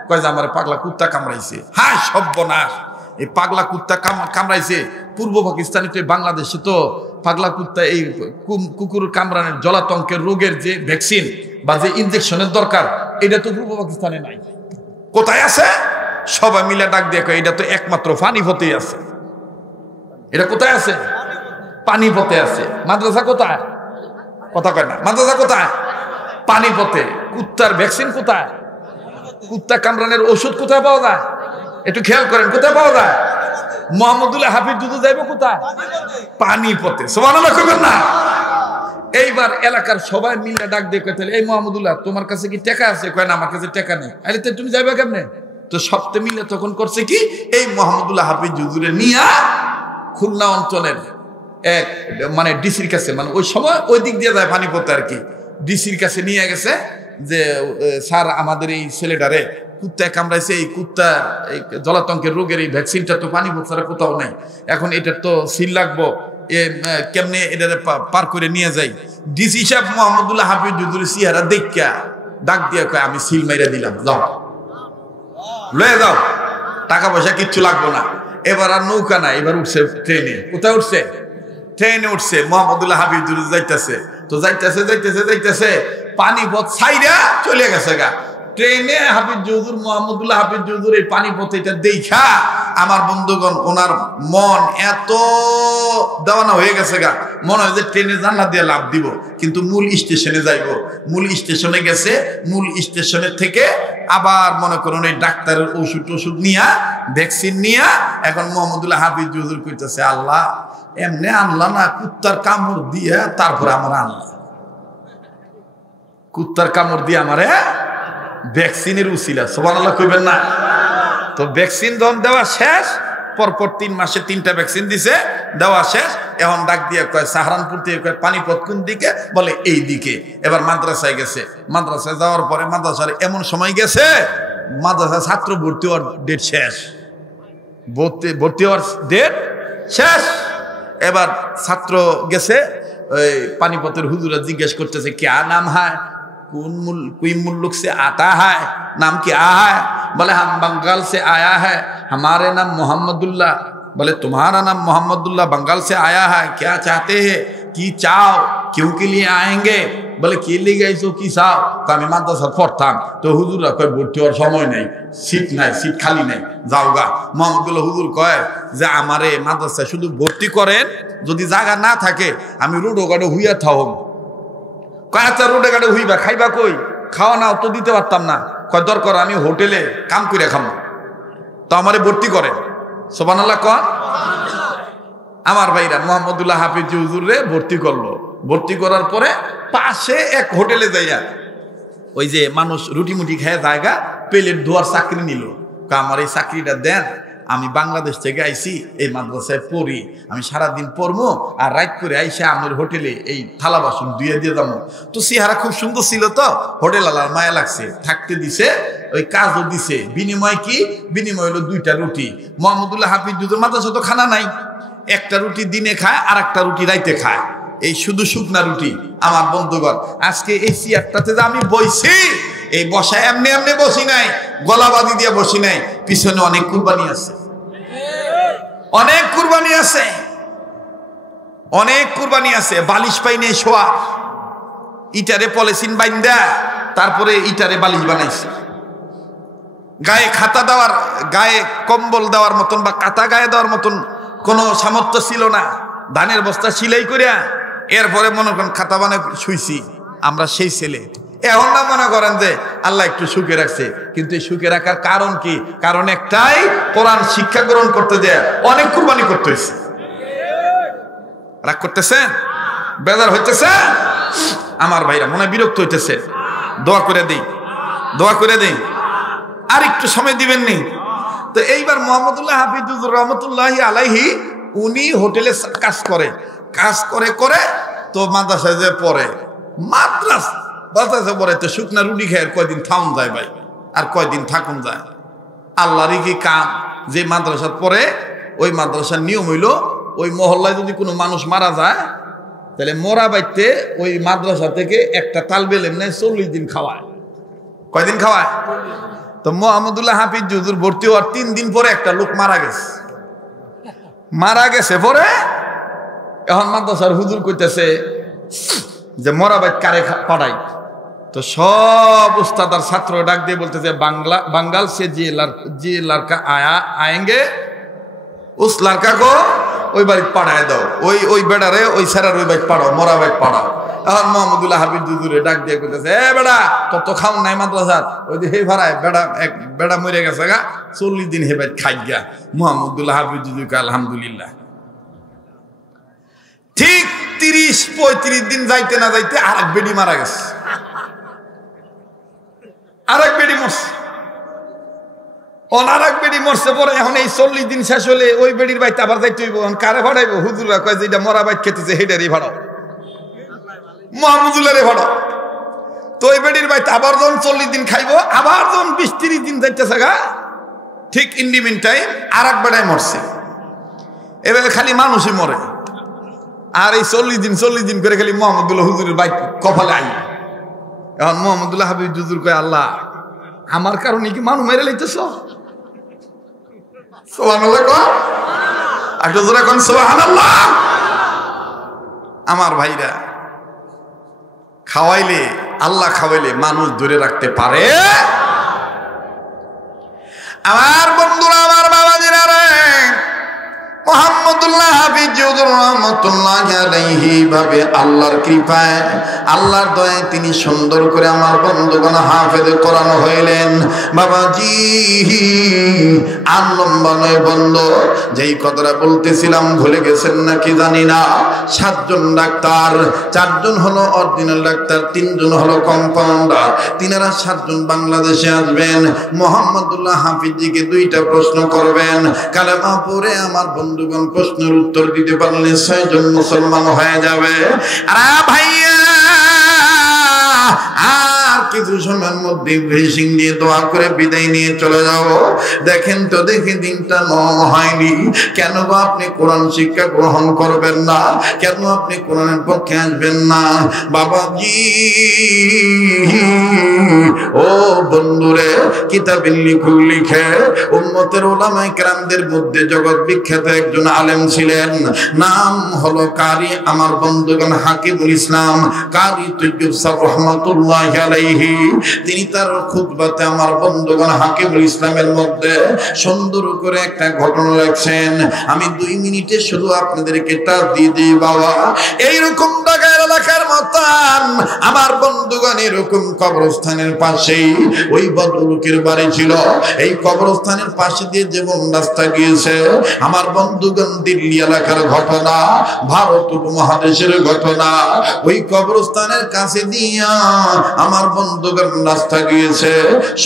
কয় যে আমার পাগলা কুত্তা কামড়াইছে। হায় সর্বনাশ, এই পাগলা কুত্তা কামড়াইছে। পূর্ব পাকিস্তানিতে বাংলাদেশে তো পাগলা কুত্তা এই কুকুর কামড়ানোর জলাতঙ্কের রোগের যে ভ্যাকসিন বা যে ইনজেকশনের দরকার এটা তো পূর্ব পাকিস্তানে নাই। কোথায় আছে? সবাই মিলে ডাক দিয়ে কয় এটা তো একমাত্র পানিপথেই আছে। এটা কোথায় আছে? পানিপথে আছে। মাদ্রাসা কোথায়? কথা কয় না। মাদ্রাসা কোথায়? পানিপথে। কুত্তার ভ্যাকসিন কোথায়? কুত্তা কামড়ানোর ওষুধ কোথায় পাওয়া যায়? একটু খেয়াল করেন, কোথায় পাওয়া যায়? মোহাম্মদুল্লাহ হাফিজ যুদ্ধ যাইব কোথায়? পানিপথে। সুবহানাল্লাহ কইবেন না? এইবার এলাকার সবাই মিলে ডাক দিয়ে কয়, এই মোহাম্মদুল্লাহ তোমার কাছে কি টাকা আছে? কয় না, আমার কাছে টাকা নেই। আরে তো তুমি যাইবা কেমনে? তো সপ্তাহে মিলে তখন করছে কি, এই মোহাম্মদুল্লাহ হাফিজ হুজুরে নিয়া খুলনা অঞ্চলের এক মানে ডিসির কাছে, মানে ওই সময় ওই দিক দিয়ে যায় পানিপথে আর কি, ডিসির কাছে নিয়ে গেছে যে স্যার আমাদের এই ছেলেটারে কুত্তায় কামড়াইছে, এই কুত্তা এই জলাতঙ্কের রোগের এই ভ্যাকসিনটা তো পানিপথ ছাড়া কোথাও নাই, এখন এটার তো সিল লাগবো, কেমনে এটা পার করে নিয়ে যাই। ডিসি সাহেব মোহাম্মদুল্লাহ হাফিজ হুজুরের চেহারা দেখা ডাক দিয়ে কয়, আমি সিল মাইরা দিলাম, যাও লয়ে যাও, টাকা পয়সা কিচ্ছু লাগবো না। এবার আর নৌকা না, এবার উঠছে ট্রেনে। কোথায় উঠছে? ট্রেনে উঠছে। মোহাম্মদুল্লাহ হাফিজ হুজুর যাইতেছে, তো যাইতেছে যাইতেছে যাইতেছে পানিপথ ছাইরা চলে গেছে গা ট্রেনে। হাফিজ হুজুর মোহাম্মদুল্লাহ হাফিজ হুজুর এই পানিপথ এটা দেখা আমার বন্ধুগণ ওনার মন এত দেওয়ানা হয়ে গেছে গা, মনে হয় যে ট্রেনে জানলা দিয়ে লাভ দিব, কিন্তু মূল স্টেশনে যাইব। মূল স্টেশনে গেছে, মূল স্টেশনের থেকে আবার মনে করুন এই ডাক্তারের ওষুধ নিয়া ভ্যাকসিন নিয়া এখন মোহাম্মদুল্লাহ হাফিজ হুজুর কইতেছে, আল্লাহ এমনি আনলা না, কুত্তার কামড় দিয়ে তারপরে আমার আনলা, কুত্তার কামড় দিয়ে আমারে ভ্যাকসিনের উছিলা। সুবহানাল্লাহ কইবেন না? তো ভ্যাকসিন যখন দেওয়া শেষ, পরপর 3 মাসে 3টা ভ্যাকসিন দিছে, দেওয়া শেষ। এখন ডাক দিয়ে কয় সাহারানপুর থেকে কয় পানিপথ কোন দিকে? বলে এই দিকে। এবার মাদ্রাসায় গেছে। মাদ্রাসায় যাওয়ার পরে মাদ্রাসার এমন সময় গেছে, মাদ্রাসায় ছাত্র ভর্তি হওয়ার ডেট শেষ, ভর্তি হওয়ার ডেট শেষ। এবার ছাত্র গেছে, ওই পানিপথের হুজুরা জিজ্ঞেস করতেছে, ক্যা নাম হ্যায়? कोई मुल्क से आता है, नाम क्या है? बोले हम बंगाल से आया है, हमारे नाम मोहम्मदुल्लाह। बोले तुम्हारा नाम मोहम्मदुल्लाह, बंगाल से आया है, क्या चाहते हैं, की चाओ, क्यों के लिए आएंगे? बोले के लिए गए सो की चाओ? तो আমি মাদ্রাসা পড়তাম, তো হুজুররা কয় ভর্তি হওয়ার সময় নেই, সিট নাই, সিট খালি নেই, যাওগা। মোহাম্মদুল্লাহ হুজুর কয় যে আমারে মাদ্রাসায় শুধু ভর্তি করেন, যদি জায়গা না থাকে আমি রোড ওগাড়ে হুইয়া থাকব। কয়েকটা রোডে গাড়ি হইবা, খাইবা কই? খাওয়া নাও তো দিতে পারতাম না। কয় দরকার আমি হোটেলে কাম করে খাবো, তো আমারে ভর্তি করে। সুবহানাল্লাহ কন। আমার ভাইরা মোহাম্মদুল্লাহ হাফিজ হুজুরে ভর্তি করলো। ভর্তি করার পরে পাশে এক হোটেলে যাইয়া ওই যে মানুষ রুটি মুটি খেয়ে জায়গা প্লেট ধোয়ার চাকরি নিল। আমার এই চাকরিটা দেন, আমি বাংলাদেশ থেকে আইছি, এই মাদ্রাসায় পড়ি, আমি সারাদিন পড়বো আর রাত করে আইসা আমার হোটেলে এই থালা বাসন ধুয়ে দিয়ে যাবো। তো চেহারা খুব সুন্দর ছিল, তো হোটেল আলার মায়া লাগছে, থাকতে দিছে, ওই কাজও দিছে। বিনিময় কি? বিনিময় হলো 2টা রুটি। মোহাম্মদুল্লাহ হাফিজ হুজুর মাদ্রাসা তো খানা নাই, একটা রুটি দিনে খায় আর একটা রুটি রাইতে খায়, এই শুধু শুকনা রুটি। আমার বন্ধুগণ আজকে এই চেয়ারটাতে যে আমি বইছি, এই বসা এমনি এমনি বসি নাই, গলাবাদি দিয়ে বসি নাই, পিছনে অনেক কুরবানি আছে, অনেক কুরবানি আছে, অনেক কুরবানি আছে। বালিশ পাই নেই শোয়া, ইটারে পলিথিন বাইন্দা তারপরে ইটারে বালিশ বানাইছে। গায়ে খাতা দেওয়ার, গায়ে কম্বল দেওয়ার মতন বা কাতা গায়ে দেওয়ার মতন কোনো সামর্থ্য ছিল না। ধানের বস্তা সিলাই করিয়া এরপরে মনে করেন খাতা বানায় শুইছি। আমরা সেই ছেলে। এখন না মনে করেন যে আল্লাহ একটু সুখে রাখছে, কিন্তু এই সুখে রাখার কারণ কি? কারণ একটাই, কোরআন শিক্ষা গ্রহণ করতে যায় অনেক কুরবানি করতে হয়েছে। রাগ করতেছেন? বেজার হইতেছে? আমার ভাইরা মনে বিরক্ত হইতেছে। দোয়া করে দিই, দোয়া করে দিই, আর একটু সময় দিবেন নি? তো এইবার মোহাম্মদুল্লাহ হাফিজ হুজুর রহমতুল্লাহি আলাইহি উনি হোটেলে কাজ করে, কাজ করে করে তো মাদ্রাসায় যে পড়ে, মাদ্রাসা পড়ে তো শুকনা রুটি খেয়ে কয়দিন থাউন যায় ভাই, আর কয়দিন থাকুন যায়। আল্লাহরই কি কাম, যে মাদ্রাসা পড়ে ওই মাদ্রাসার নিয়ম হইল, ওই মহল্লায় যদি কোনো মানুষ মারা যায় তাহলে মরা বাইতে ওই মাদ্রাসা থেকে একটা তালবে এমনি 40 দিন খাওয়ায়। কয়দিন খাওয়ায়? তো মোহাম্মদুল্লাহ হাফিজ হুজুর ভর্তি হওয়ার 3 দিন পরে একটা লোক মারা গেছে। মারা গেছে পরে এখন মাদ্রাসার হুজুর কইতেছে যে মরাবাদ কারে পাঠাই। তো সব উস্তাদ আর ছাত্র ডাক দিয়ে বলতেছে বাঙ্গাল সে যে লড়কা আয়েঙ্গে উস লড়কা কো ওই বাড়িতে পাঠায় দাও, ওই বেড়ারে ওই স্যারের ওই বাড়ি পাঠাও, মরাবাদ পাঠাও। এখন মোহাম্মদুল্লাহ হাবিব হুজুরে ডাক দিয়ে কইতেছে এ বেড়া তোর তো খাওন নাই মাদ্রাসার, ওই যে হে ভাড়ায় বেড়া মরে গেছে গা 40 দিন হে বাড়ি খাই গা। মোহাম্মদুল্লাহ হাবিব হুজুর আলহামদুলিল্লাহ। ঠিক 30-35 দিন যাইতে না যাইতে আরেক বেডি মারা গেছে, আরেক বেডি মরছে। আরেক বেডি মরছে পরে এখন এই 40 দিন শেষ হলে ওই বেডির বাড়িতে আবার যাইতে হইব। কারে ভাড়াইব? হুজুররা কয় যেটা মরা বাইত খেতেছে হেডারই ভাড়াও, মোহাম্মদুল্লাহরে ভাড়াও। তো ওই বেডির বাড়িতে আবার যখন 40 দিন খাইব, আবার যখন 20-30 দিন যাইতেছে গা, ঠিক ইন দি মিন টাইম আরেক বেড়ায় মরছে। এভাবে খালি মানুষই মরে। আর এই 40 দিন করে খালি মোহাম্মদুল্লাহ হুজুরের বাইক কপালে আই। এখন মোহাম্মদুল্লাহ হাবিব হুজুর কয় আল্লাহ আমার কারণে কি মানুষ মেরে লাইতেছ? সুবহানাল্লাহ কও, একটু জোরে কোন সুবহানাল্লাহ। আমার ভাইরা, খাওয়াইলে আল্লাহ খাওয়াইলে মানুষ ধরে রাখতে পারে। আমার বন্ধুরা, আমার বাবাজিরা রে, মোহাম্মদুল্লাহ হাফিজ হুজুর রাহমাতুল্লাহি আলাইহি ভাবে আল্লাহর কৃপায়, আল্লাহর দয়ায় তিনি সুন্দর করে আমার বন্ধুগণ হাফেজে কোরআন হইলেন। বাবাজি আর লম্বা নয় বন্ধু, যেই কথাটা বলতেছিলাম ভুলে গেছেন নাকি জানি না। 7 জন ডাক্তার, 4 জন হলো অরিজিনাল ডাক্তার, 3 জন হলো কম্পাউন্ডার। তিনারা 7 জন বাংলাদেশে আসবেন। মোহাম্মদুল্লাহ হাফিজজিকে 2টা প্রশ্ন করবেন। কালেমা পড়ে আমার বন্ধুগণ প্রশ্নের উত্তর দিতে পারলে 6 জন মুসলমান হয়ে যাবে। আরে ভাইয়া, আর কিছু সময়ের মধ্যে ব্লেসিং দিয়ে দোয়া করে বিদায় নিয়ে চলে যাও। দেখেন তো দেখি দিনটা নরম হয়নি কেন? বা আপনি কোরআন শিক্ষা গ্রহণ করবেন না কেন? আপনি কোরআনের পক্ষে আসবেন না? বাবাজি ও বন্ধুরে, কিতাবে লিখে উম্মতের উলামায়ে কেরামদের মধ্যে জগৎ বিখ্যাত একজন আলেম ছিলেন, নাম হলো কারি আমার বন্ধুগণ হাকিমুল ইসলাম কারি তৈয়ব সাহেব রাহমাতুল্লাহি আলাইহি। তিনি তার খুতবাতে আমার বন্ধুগণ হাকিমুল ইসলামের মধ্যে সুন্দর করে একটা ঘটনা রাখছেন। আমি 2 মিনিটে শুধু আপনাদেরকে টাচ দিয়ে দিই বাবা। এইরকম ঢাকার এলাকার মতন আমার বন্ধুগণ এরকম কবরস্থানের পাশেই ওই ভদ্রলোকের বাড়ি ছিল। এই কবরস্থানের পাশে দিয়ে যেমন রাস্তা গিয়েছে, আমার বন্ধুগণ দিল্লি এলাকার ঘটনা, ভারত উপমহাদেশের ঘটনা, ওই কবরস্থানের কাছে দিয়া আমার বন্ধুগণ রাস্তা গিয়েছে।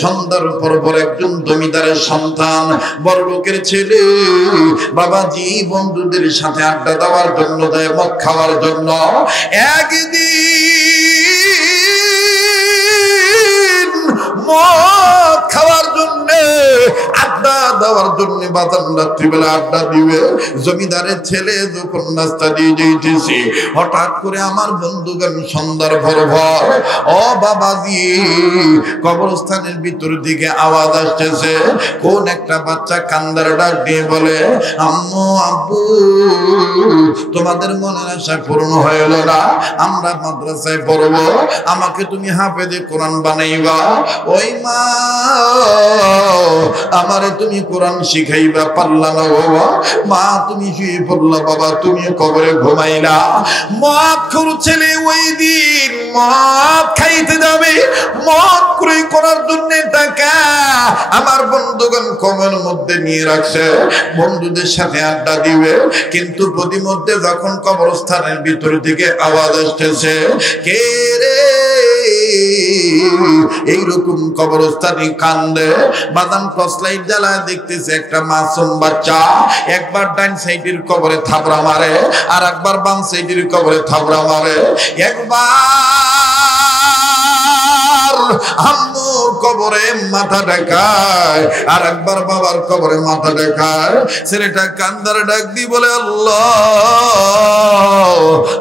সন্ধ্যার পর একজন জমিদারের সন্তান, বড় লোকের ছেলে, বাবাজি বন্ধুদের সাথে আড্ডা দেওয়ার জন্য যায়, মদ খাওয়ার জন্য। একদিন মদ খাওয়ার জন্য, আড্ডা দেওয়ার জন্য বাজার রাত্রিবেলা আড্ডা দিবে, জমিদারের ছেলে যখন নাস্তা দিয়ে যেতেছে, হঠাৎ করে আমার বন্ধুগণ সন্ধ্যার ভর ও বাবাজি কবরস্থানের ভিতর দিকে আওয়াজ আসতেছে। কোন একটা বাচ্চা কান্দার ডাক দিয়ে বলে, আম্মু আব্বু তোমাদের মনের আশা পূর্ণ হইল না, আমরা মাদ্রাসায় পড়বো, আমাকে তুমি হাফেজে কোরআন বানাইবা। ওই মা আমারে তুমি কোরআন শিখাইবা, পারলা না বাবা। মা তুমি শুয়ে পড়লা, বাবা তুমি কবরে ঘুমাইলা। মদ খোর ছেলে ওই দিন মদ খাইতে যাবে, মদ ক্রয় করার জন্য টাকা আমার বন্ধুগণ কমের মধ্যে নিয়ে রাখছে, বন্ধুদের সাথে আড্ডা দিবে। কিন্তু প্রতিমধ্যে যখন কবরস্থানের ভিতর থেকে আওয়াজ আসতেছে, কে রে এইরকম কবরস্থানে কান্দে, বাদাম টর্চলাইট জ্বালায় দেখতেছে একটা মাসুম বাচ্চা একবার ডান সাইডের কবরে থাবড়া মারে, আর একবার বাম সাইডের কবরে থাবড়া মারে। একবার আম্মুর কবর কবরে মাথা ঠেকায়, আর একবার বাবার কবরে মাথা ঠেকায়। ছেলেটা কান্দার ডাক দি বলে, আল্লাহ,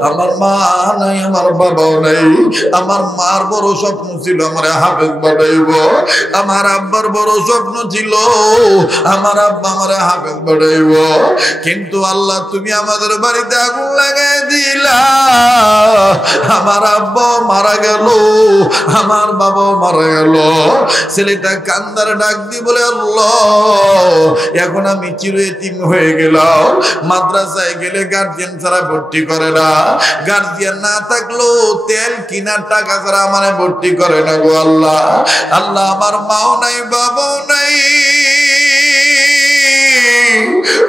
আমার মা নাই, আমার বাবাও নাই। আমার মার বড় স্বপ্ন ছিল আমার হাফেজ বানাইব, আমার আব্বার বড় স্বপ্ন ছিল আমার আব্বা আমার হাফেজ বানাইব, কিন্তু আল্লাহ তুমি আমাদের বাড়িতে আগুন লাগাই দিলা। আমার আব্বা মারা গেল, আমার বাবাও মারা গেল। ছেলেটা কান্দার ডাক দি বলে, আল্লাহ, এখন আমি চির এতিম হয়ে গেলাম। মাদ্রাসায় গেলে গার্জিয়ান ছাড়া ভর্তি করে না, গার্জিয়ান না থাকলেও তেল কিনার টাকা ছাড়া আমার ভর্তি করে না গো আল্লাহ। আল্লাহ, আমার মাও নাই, বাবাও নাই।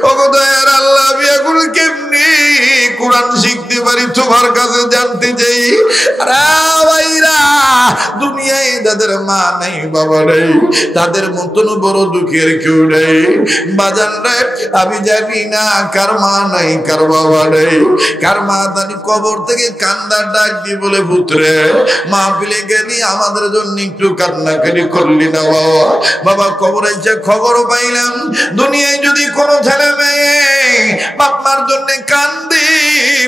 ওগো দয়ার আল্লাহ, আমি এখন কেমনি কোরআন শিখতে পারি তোমার কাছে জানতে চাই। ভাইরা, দুনিয়ায় যাদের মা নাই, বাবা নাই, তাদের মতন বড় দুঃখের কেউ নেই। বাজান রে, আমি জানি না কার মা নাই, কার বাবা নেই, কার মা জানি কবর থেকে কান্দার ডাক দি বলে, পুত্রে মাহফিলে গেলি আমাদের জন্য একটু কান্নাকাটি করলি না বাবা? বাবা কবরে যে খবর পাইলাম, দুনিয়ায় যদি কোনো ছেলে মেয়ে বাপমার জন্য কান্দি,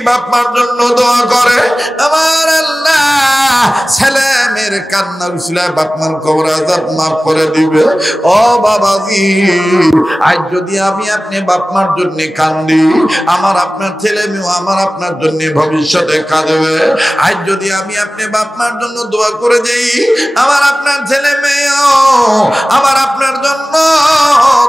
বাপমার জন্য দোয়া করে, আমার আল্লাহ ছেলে মেয়ের কান্নার উসিলায় বাপমার কবর আযাব মাফ করে দিবে। ও বাবাজি, আজ যদি আমি আপনি বাপমার জন্য কান্দি, আমার আপনার ছেলে মেয়ে আমার আপনার জন্য ভবিষ্যতে কাঁদবে। আজ যদি আমি আপনি বাপমার জন্য দোয়া করে যাই, আমার আপনার ছেলে মেয়েও আমার আপনার জন্য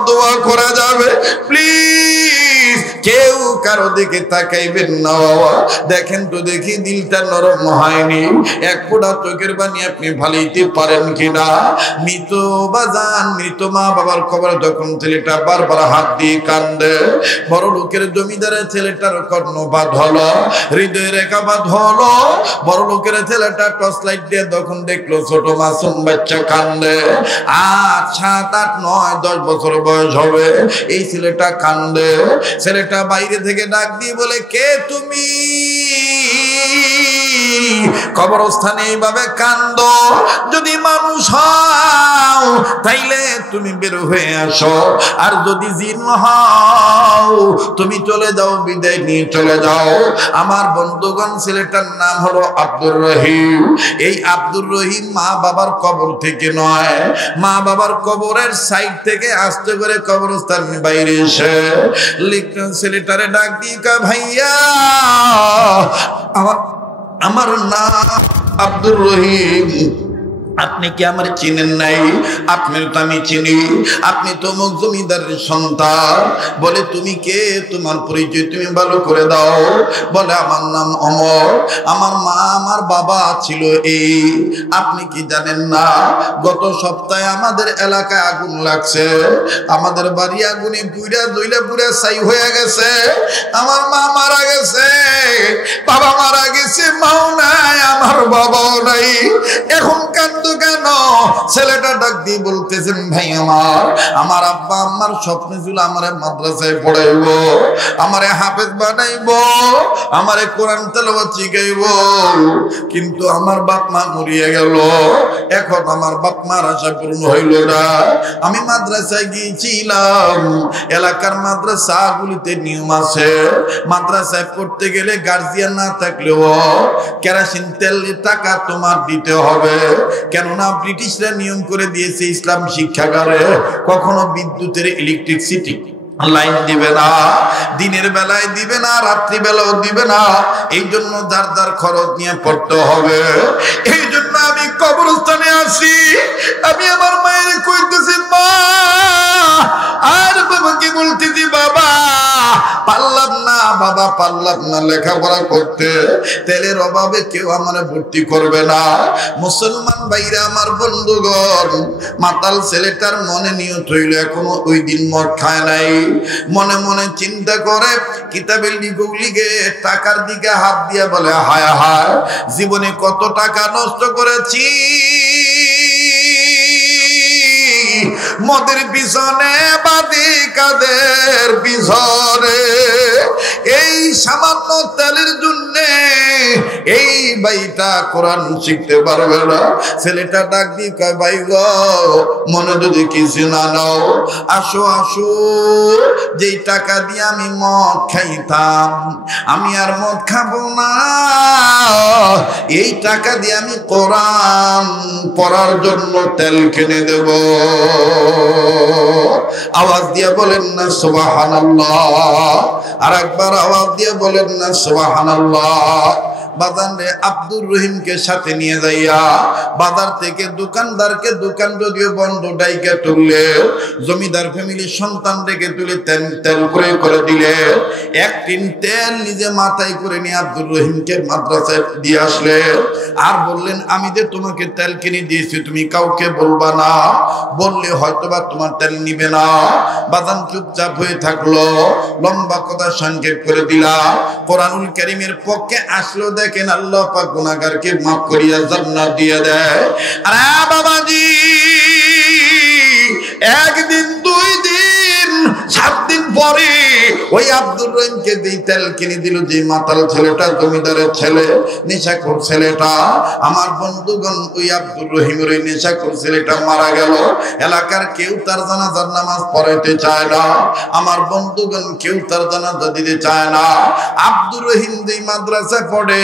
দোয়া করা যাবে। প্লিজ কেউ কারো দিকে তাকাইবেন না বাবা। দেখেন তো দেখি দিলটা নরম হয়নি, এক ফোঁটা চোখের পানি আপনি ফালাইতে পারেন কিনা? মৃত বাজান, মৃত মা বাবার কবরে যখন ছেলেটা বারবার হাত দিয়ে কান্দে, বড় লোকের জমিদারের ছেলেটার কর্ণপাত হলো, হৃদয় রেখাপাত হলো। বড় লোকের ছেলেটা টর্চ লাইট দিয়ে তখন দেখলো ছোট মাসুম বাচ্চা কান্দে। 8, 7, 8, 9, 10 বছর বয়স হবে, এই ছেলেটা কান্দে। ছেলেটা বাইরে থেকে ডাক দিয়ে বলে, কে তুমি? কবরস্থানে এইভাবে কান্দো? যদি মানুষ হও তাইলে তুমি বের হয়ে আসো, আর যদি জিন হও তুমি চলে যাও, বিদায় নিয়ে চলে যাও। আমার বন্ধুগণ, ছেলেটার নাম হলো আব্দুর রহিম। এই আব্দুর রহিম মা বাবার কবর থেকে নয়, মা বাবার কবরের সাইড থেকে আস্তে করে কবরস্থান বাইরে এসে লিখলেন, ছেলেটারে ডাক দিয়ে, ভাইয়া আমার নাম আব্দুর রহিম, আপনি কি আমার চিনেন নাই? আপনি তো আমি চিনি, আপনি তো অমুক জমিদারের সন্তান। বলে, তুমি কে? তোমার পরিচয় তুমি ভালো করে দাও। বলে, আমার নাম অমর, আমার মা আমার বাবা ছিল এই। আপনি কি জানেন না, গত সপ্তাহে আমাদের এলাকায় আগুন লাগছে, আমাদের বাড়ি আগুনে পুইরা জ্বলে পুরে ছাই হয়ে গেছে। আমার মা মারা গেছে, বাবা মারা গেছে, মাও নাই, আমার বাবাও নাই। এখন কেন? ছেলেটা ডাক দিয়ে বলতেছেন, ভাই আমার আব্বা আমার স্বপ্ন ছিল আমারে মাদ্রাসায় পড়াইব, আমারে হাফেজ বানাইব, আমারে কোরআন তেলাওয়াত শিখাইব, কিন্তু আমার বাপ মা মরিয়া গেল। এখন আমার বাপ মার আশা পূর্ণ হইল না। আমি মাদ্রাসায় গিয়েছিলাম, এলাকার মাদ্রাসাগুলিতে নিয়ম আছে, মাদ্রাসায় পড়তে গেলে গার্জিয়ান না থাকলেও কেরোসিন তেল টাকা তোমার দিতে হবে। কেননা ব্রিটিশরা নিয়ম করে দিয়েছে, ইসলাম শিক্ষাগারে কখনো বিদ্যুতের ইলেকট্রিসিটি লাইন দিবে না, দিনের বেলায় দিবে না, রাত্রি বেলাও দিবে না। এই জন্য যার যার খরচ নিয়ে পড়তে হবে। এই জন্য আমি কবরস্থানে আসি, আমি আমার মায়ের কইতেছি, মা, আর বাবাকে বলতেছি, বাবা পারলাম না, বাবা পারলাম না লেখাপড়া করতে, তেলের অভাবে কেউ আমার ভর্তি করবে না। মুসলমান ভাইরা আমার, বন্ধুগণ, মাতাল ছেলেটার মনে নিয়ত হইল, এখনো ওই দিন মদ খায় নাই। মনে মনে চিন্তা করে, কিতাবের লিখে টাকার দিকে হাত দিয়ে বলে, হায় হায়, জীবনে কত টাকা নষ্ট করেছি, মদের পিছনে বাদি কাদের পিছনে, এই সামান্য তেলের জন্য এই ভাইটা কোরআন শিখতে পারবে না। ছেলেটা ডাক দিয়ে কয়, ভাই গো, মনে যদি কিছু না নাও, আসো আসো, যেই টাকা দিয়ে আমি মদ খাইতাম আমি আর মদ খাবো না, এই টাকা দিয়ে আমি কোরআন পড়ার জন্য তেল কিনে দেব। আওয়াজ দিয়ে বলেন না সুবহানাল্লাহ। আর একবার আওয়াজ দিয়ে বলেন না সুবহানাল্লাহ। বাজার রে আব্দুর রহিমকে সাথে নিয়ে যাইয়া বাজার থেকে দোকানদারকে, দোকান যদিও বন্ধ, ডাইকে তুললে, জমিদার ফ্যামিলির সন্তান রেখে তুলে তেল করে দিলে, এক টিন তেল নিজে মাথায় করে নিয়ে আব্দুর রহিমকে মাদ্রাসায় দিয়ে আসলে, আর বললেন, আমি যে তোমাকে তেল কিনে দিয়েছি তুমি কাউকে বলবা না, বললে হয়তোবা তোমার তেল নিবে না। বাদাম চুপচাপ হয়ে থাকলো। লম্বা কথা সংক্ষেপ করে দিলাম। কোরআনুল কারীমের পক্ষে আসলো, দেখেন আল্লাহ পাক গুনাহগারকে মাফ করিয়া জান্নাত দিয়ে দেয়। আরে বাবাজি, একদিন, দুই দিন, 7 দিন পরে ওই আব্দুর রহিমকে যেই তেল কিনে দিল, যে মাতাল ছেলেটা, জমিদারের ছেলে, নেশাখোর ছেলেটা, আমার বন্ধুগণ, ওই আব্দুর রহিমের ওই নেশাখোর ছেলেটা মারা গেল। এলাকার কেউ তার জানাজার নামাজ পড়াইতে চায় না, আমার বন্ধুগণ কেউ তার জানাজা দিতে চায় না। আব্দুর রহিম যেই মাদ্রাসায় পড়ে,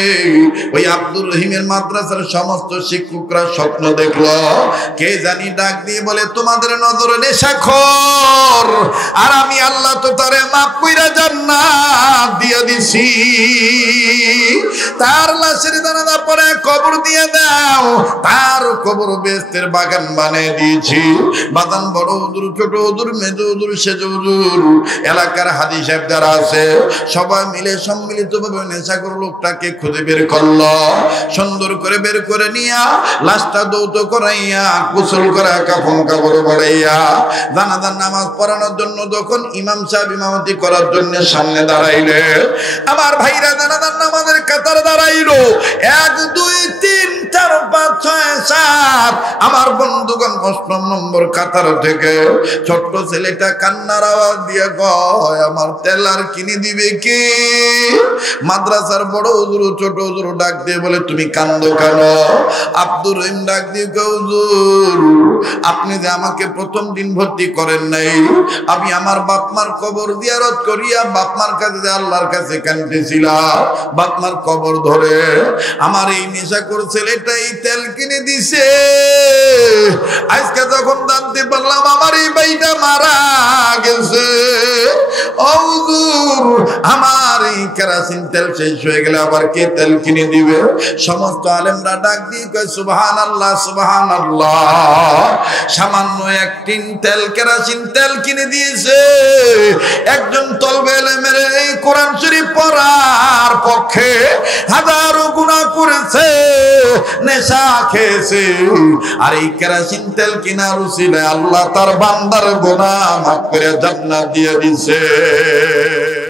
ওই আব্দুর রহিমের মাদ্রাসার সমস্ত শিক্ষকরা স্বপ্ন দেখলো, কে জানি ডাক দিয়ে বলে, তোমাদের নজরে নেশাখোর, আর আমি আল্লাহ তো তারে মাফ কইরা জান্নাত দিয়ে দিছি, তার লাশের জানাজা পরে কবর দিয়ে দাও, তার কবর বেহেশতের বাগান বানিয়ে দিয়েছি। বাদান বড় হুজুর, ছোট হুজুর, মেজ হুজুর, সেজ হুজুর, এলাকার হাজি সাহেব যারা আছে সবাই মিলে সম্মিলিতভাবে নেশাখোর লোকটাকে খুঁজে বের করলো। সুন্দর করে বের করে নিয়া লাশটা দৌত করাইয়া, গোসল করা, কাফন কাপড় পরাইয়া, জানাজার নামাজ পড়ানোর জন্য যখন ইমাম সাহেব ইমামতি করার জন্য সামনে দাঁড়াইলে, আমার ভাইরা জানাজার নামাজের কাতারে দাঁড়াইলো। 1, 2, 3, 4, 5, 6, 7, আমার বন্ধুগণ 8 নম্বর কাতার থেকে ছোট্ট ছেলেটা কান্নার আওয়াজ দিয়ে কয়, আমার তেল আর কিনে দিবে কে? মাদ্রাসার বড় হুজুর, ছোট হুজুর ডাক দিয়ে বলে, তুমি কান্দো কেন? আব্দুর রহিম ডাক দিয়ে কয়, হুজুর, আপনি যে আমাকে প্রথম দিন ভর্তি করেন নাই, আমি আমার বাপমার কবর জিয়ারত করিয়া বাপমার কাছে, আল্লাহর কাছে কাঁদতেছিলাম, বাপমার কবর ধরে আমার এই নেশাখোর ছেলেটা এই তেল কিনে দিছে। আজকে যখন জানতে পারলাম আমার এই ভাইটা মারা গেছে, ও হুজুর, আমার এই কেরোসিন তেল শেষ হয়ে গেলে আবার কে তেল কিনে দিবে? সমস্ত আলেমরা ডাক দিয়ে কয়, সুবহানাল্লাহ, সুবহানাল্লাহ, সামান্য 1 টিন তেল, কেরোসিন তেল কিনে দিয়েছে একজন তলবে ইলমের এই কোরআন শরীফ পড়ার পক্ষে হাজারো গুনাহ করেছে, নেশা খেয়েছে, আর এই কেরোসিন তেল কিনার উসিলায় আল্লাহ তার বান্দার গুনাহ মাফ করে জান্নাত দিয়ে দিয়েছে।